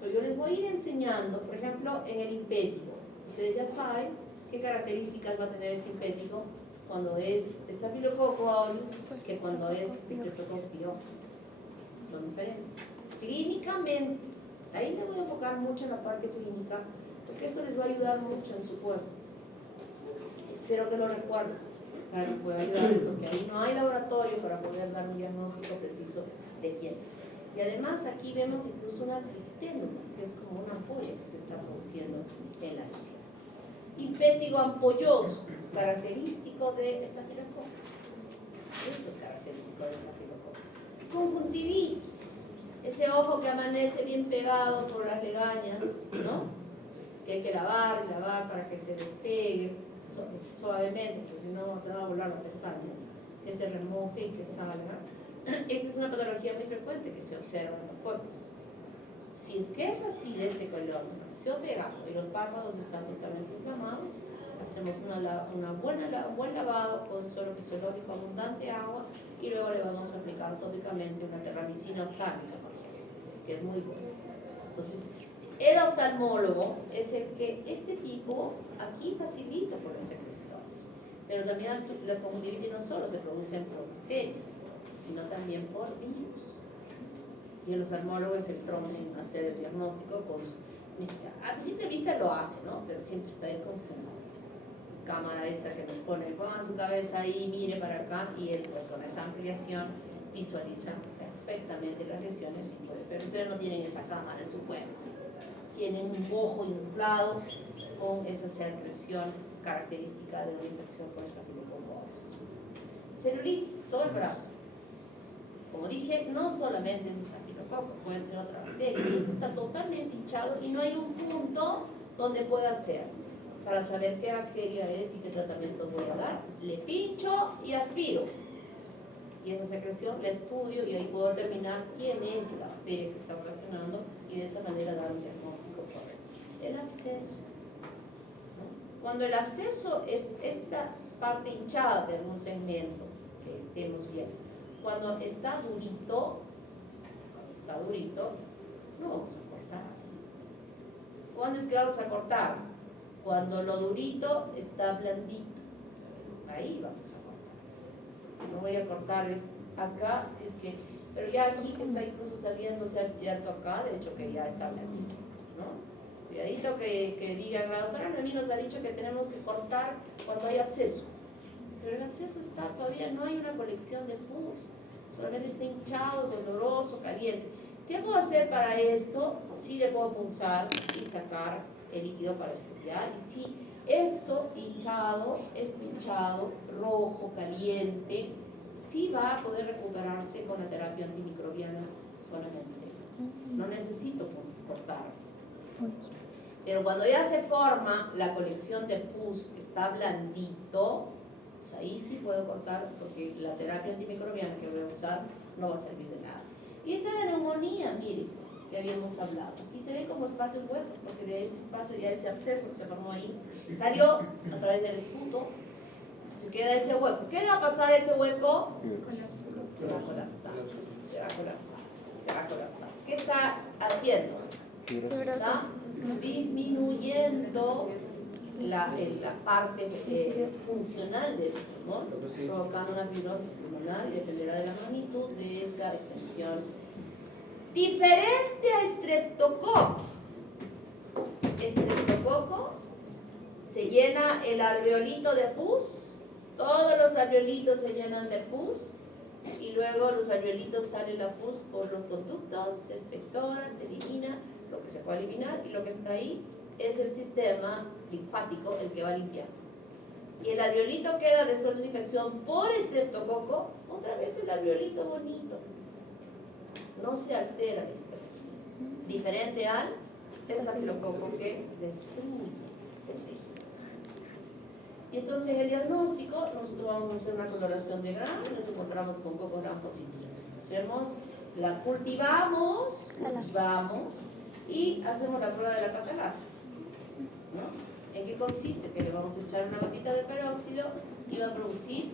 Pero yo les voy a ir enseñando, por ejemplo, en el impétigo. Ustedes ya saben qué características va a tener este impétigo. cuando es Staphylococcus aureus que cuando es Streptococcus pyogenes. Son diferentes. Clínicamente, ahí me voy a enfocar mucho en la parte clínica, porque esto les va a ayudar mucho en su cuerpo. Espero que lo recuerden, para que pueda ayudarles, porque ahí no hay laboratorio para poder dar un diagnóstico preciso de quién es. Y además aquí vemos incluso una clictínula, que es como una ampolla que se está produciendo en la lesión. Impétigo ampolloso, característico de Staphylococcus. Esto es característico de Staphylococcus. Conjuntivitis, ese ojo que amanece bien pegado por las legañas, ¿no? Que hay que lavar y lavar para que se despegue suavemente, porque si no se van a volar las pestañas, que se remoje y que salga. Esta es una patología muy frecuente que se observa en los cuerpos. Si es que es así de este color, se ha pegado y los párpados están totalmente inflamados, hacemos un buen lavado con suelo fisiológico, abundante agua, y luego le vamos a aplicar tópicamente una terramicina oftálmica, por ejemplo, que es muy buena. Entonces, el oftalmólogo es el que este tipo aquí facilita por las secreciones, pero también las conjuntivitis no solo se producen por bacterias, sino también por virus. Y el oftalmólogo es el trono en hacer el diagnóstico con su, a simple vista lo hace, ¿no? Pero siempre está ahí con su cámara esa que nos pone, ponga su cabeza ahí, mire para acá, y él pues con esa ampliación visualiza perfectamente las lesiones y puede, pero ustedes no tienen esa cámara en su cuerpo, tienen un ojo inflado con esa secreción característica de una infección por Staphylococcus aureus. Celulitis, todo el brazo. Como dije, no solamente es Staphylococcus, puede ser otra bacteria. Y esto está totalmente hinchado y no hay un punto donde pueda ser. Para saber qué bacteria es y qué tratamiento voy a dar, le pincho y aspiro. Y esa secreción la estudio y ahí puedo determinar quién es la bacteria que está ocasionando y de esa manera dar un diagnóstico correcto. El absceso. Cuando el absceso es esta parte hinchada de algún segmento que estemos viendo, cuando está durito, no vamos a cortar. ¿Cuándo es que vamos a cortar? Cuando lo durito está blandito. Ahí vamos a cortar. No voy a cortar acá, si es que, pero ya aquí que está incluso saliéndose abierto acá, de hecho que ya está blandito, ¿no? Cuidadito que digan, la doctora Noemí nos ha dicho que tenemos que cortar cuando hay absceso. Pero el absceso está, todavía no hay una colección de pus, solamente está hinchado, doloroso, caliente. ¿Qué puedo hacer para esto? Sí le puedo punzar y sacar el líquido para estudiar. Y sí, esto hinchado, rojo, caliente, sí va a poder recuperarse con la terapia antimicrobiana solamente. No necesito cortar. Pero cuando ya se forma la colección de pus, está blandito, pues ahí sí puedo cortar porque la terapia antimicrobiana que voy a usar no va a servir de nada. Y esta de neumonía, miren, que habíamos hablado. Aquí se ven como espacios huecos porque de ese espacio ya ese absceso que se formó ahí salió a través del esputo, se queda ese hueco. ¿Qué le va a pasar a ese hueco? Se va a colapsar. ¿Qué está haciendo? Está disminuyendo la parte funcional de ese pulmón, provocando una fibrosis pulmonar y dependerá de la magnitud de esa extensión. Diferente a estreptococo. Estreptococo se llena el alveolito de pus, todos los alveolitos se llenan de pus y luego los alveolitos sale la pus por los conductos, se expectora, se elimina lo que se puede eliminar y lo que está ahí es el sistema linfático el que va limpiando. Y el alveolito queda después de una infección por estreptococo, otra vez el alveolito bonito. No se altera la histología. Diferente al estafilococo que destruye el tejido. Y entonces en el diagnóstico nosotros vamos a hacer una coloración de gram y nos encontramos con coco gram positivos. Cultivamos y hacemos la prueba de la catalasa. ¿No? ¿En qué consiste? Que le vamos a echar una gotita de peróxido y va a producir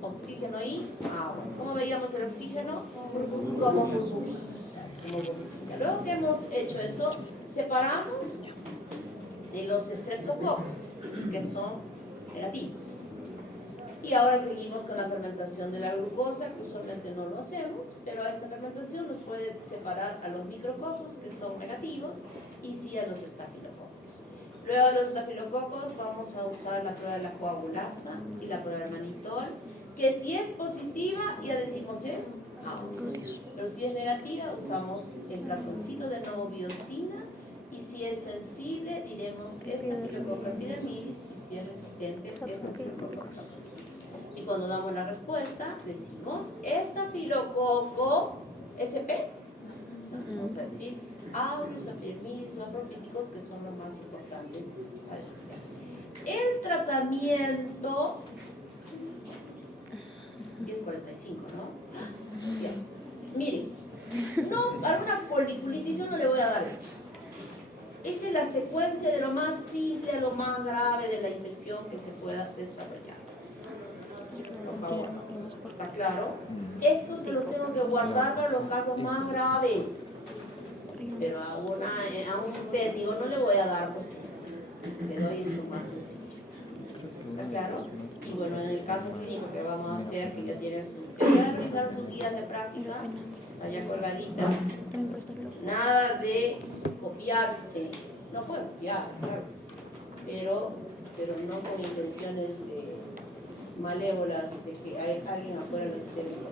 oxígeno y agua. ¿Cómo veíamos el oxígeno? Como burbujitas. Luego que hemos hecho eso, separamos de los estreptococos, que son negativos. Y ahora seguimos con la fermentación de la glucosa, que usualmente no lo hacemos, pero esta fermentación nos puede separar a los micrococos, que son negativos, y sí a los estafilococos. Luego de los estafilococos vamos a usar la prueba de la coagulasa y la prueba del manitol, que si es positiva, ya decimos es auris. Pero si es negativa, usamos el cartoncito de novobiosina, y si es sensible, diremos Staphylococcus epidermidis, y si es resistente, Staphylococcus aureus. Y cuando damos la respuesta, decimos Estafilococo SP. Vamos a decir aureus, epidermidis, los propíticos, que son los más importantes para estudiar. El tratamiento 10:45, ¿no? Bien. Miren, no, para una foliculitis yo no le voy a dar esto. Esta es la secuencia de lo más simple a lo más grave de la infección que se pueda desarrollar. Por favor, ¿está claro? Estos que los tengo que guardar para los casos más graves. Pero a un PET digo, no le voy a dar pues esto. Le doy esto más sencillo. ¿Está claro? Y bueno, en el caso clínico que vamos a hacer, que ya tiene ya revisaron sus guías de práctica, están ya colgaditas. Nada de copiarse. No puede copiar, claro que sí, pero no con intenciones malévolas de que hay alguien afuera lo que esté viendo.